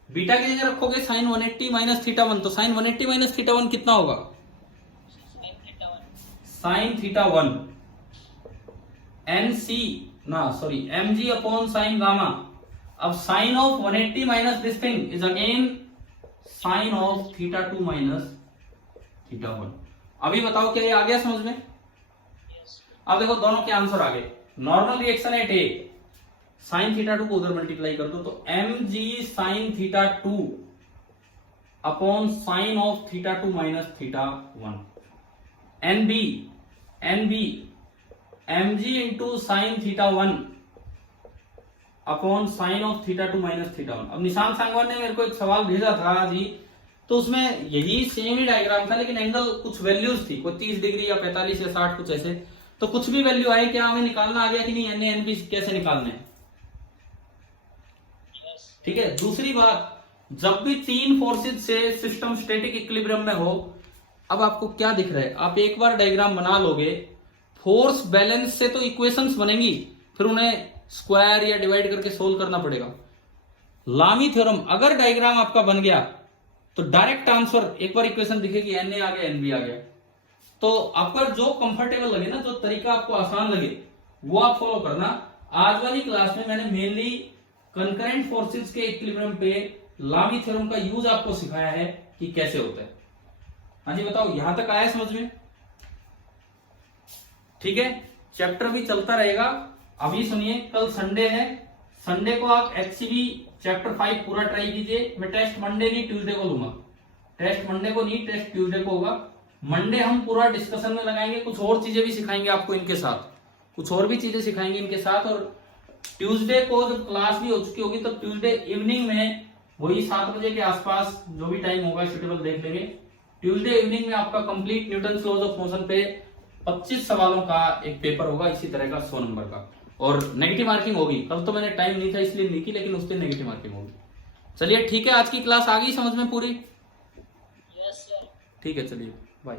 बीटा की जगह रखोगे साइन 180 माइनस थीटा 1, तो साइन 180 माइनस थीटा 1 कितना होगा? साइन थीटा 1 एन सी ना sorry M G upon sine gamma. अब sine of 180 minus this thing is again sine of theta 2 minus theta 1। अभी बताओ क्या ये आ गया समझ में? अब देखो दोनों के आंसर आ गए। Normal reaction at A, sine theta 2 को उधर मल्टीप्लाई कर दो तो M G sine theta 2 upon sine of theta 2 minus theta 1। N B M G into sine theta 1 upon sine of theta 2 minus theta 1। अब निशान सांगवान ने मेरे को एक सवाल भेजा था जी, तो उसमें यही सेम ही डायग्राम था लेकिन एंगल कुछ वैल्यूज थी, कोई 30 डिग्री या 45 या 60 कुछ ऐसे, तो कुछ भी वैल्यू आए क्या हमें निकालना आ गया कि नहीं, एन ए एन बी कैसे निकालने हैं? ठीक है। दूसरी बात, जब भी तीन फोर्सेज से सिस्टम स्टैटिक इक्विलिब्रियम में हो, अब आपको क्या दिख रहा है, आप एक बार डायग्राम बना लोगे, फोर्स बैलेंस से तो इक्वेशंस बनेंगी, फिर उन्हें स्क्वायर या डिवाइड करके सोल्व करना पड़ेगा। लामी थ्योरम अगर डायग्राम आपका बन गया तो डायरेक्ट आंसर, एक बार इक्वेशन दिखेगी एन ए आ गया एन बी आ गया। तो आपका जो कंफर्टेबल लगे ना, जो तरीका आपको आसान लगे वो आप फॉलो करना। आज वाली क्लास में मैंने मेनली कंकरेंट फोर्सेस के इक्विलिब्रियम पे लामी थ्योरम का यूज आपको सिखाया है कि कैसे होता है। हाँ जी बताओ, यहां तक आया समझ में? ठीक है, चैप्टर भी चलता रहेगा। अभी सुनिए, कल संडे है, संडे को आप एचसीबी चैप्टर 5 पूरा ट्राई कीजिए। मैं टेस्ट मंडे नहीं ट्यूसडे को लूंगा, टेस्ट मंडे को नहीं, टेस्ट ट्यूसडे को होगा। मंडे हम पूरा डिस्कशन में लगाएंगे, कुछ और चीजें भी सिखाएंगे आपको इनके साथ, कुछ और भी चीजें सिखाएंगे इनके साथ। और ट्यूसडे को जब क्लास भी हो चुकी होगी तो ट्यूसडे इवनिंग में वही 7 बजे के आसपास जो भी टाइम होगा सुटेबल देख लेंगे। ट्यूसडे इवनिंग में आपका complete Newton laws of motion पे 25 सवालों का एक पेपर होगा, इसी तरह का 100 नंबर का, और नेगेटिव मार्किंग होगी। कल तो मैंने टाइम नहीं था इसलिए नहीं की, लेकिन उस दिन नेगेटिव मार्किंग होगी। चलिए ठीक है, आज की क्लास आ गई समझ में पूरी? Yes sir. ठीक है, चलिए बाय।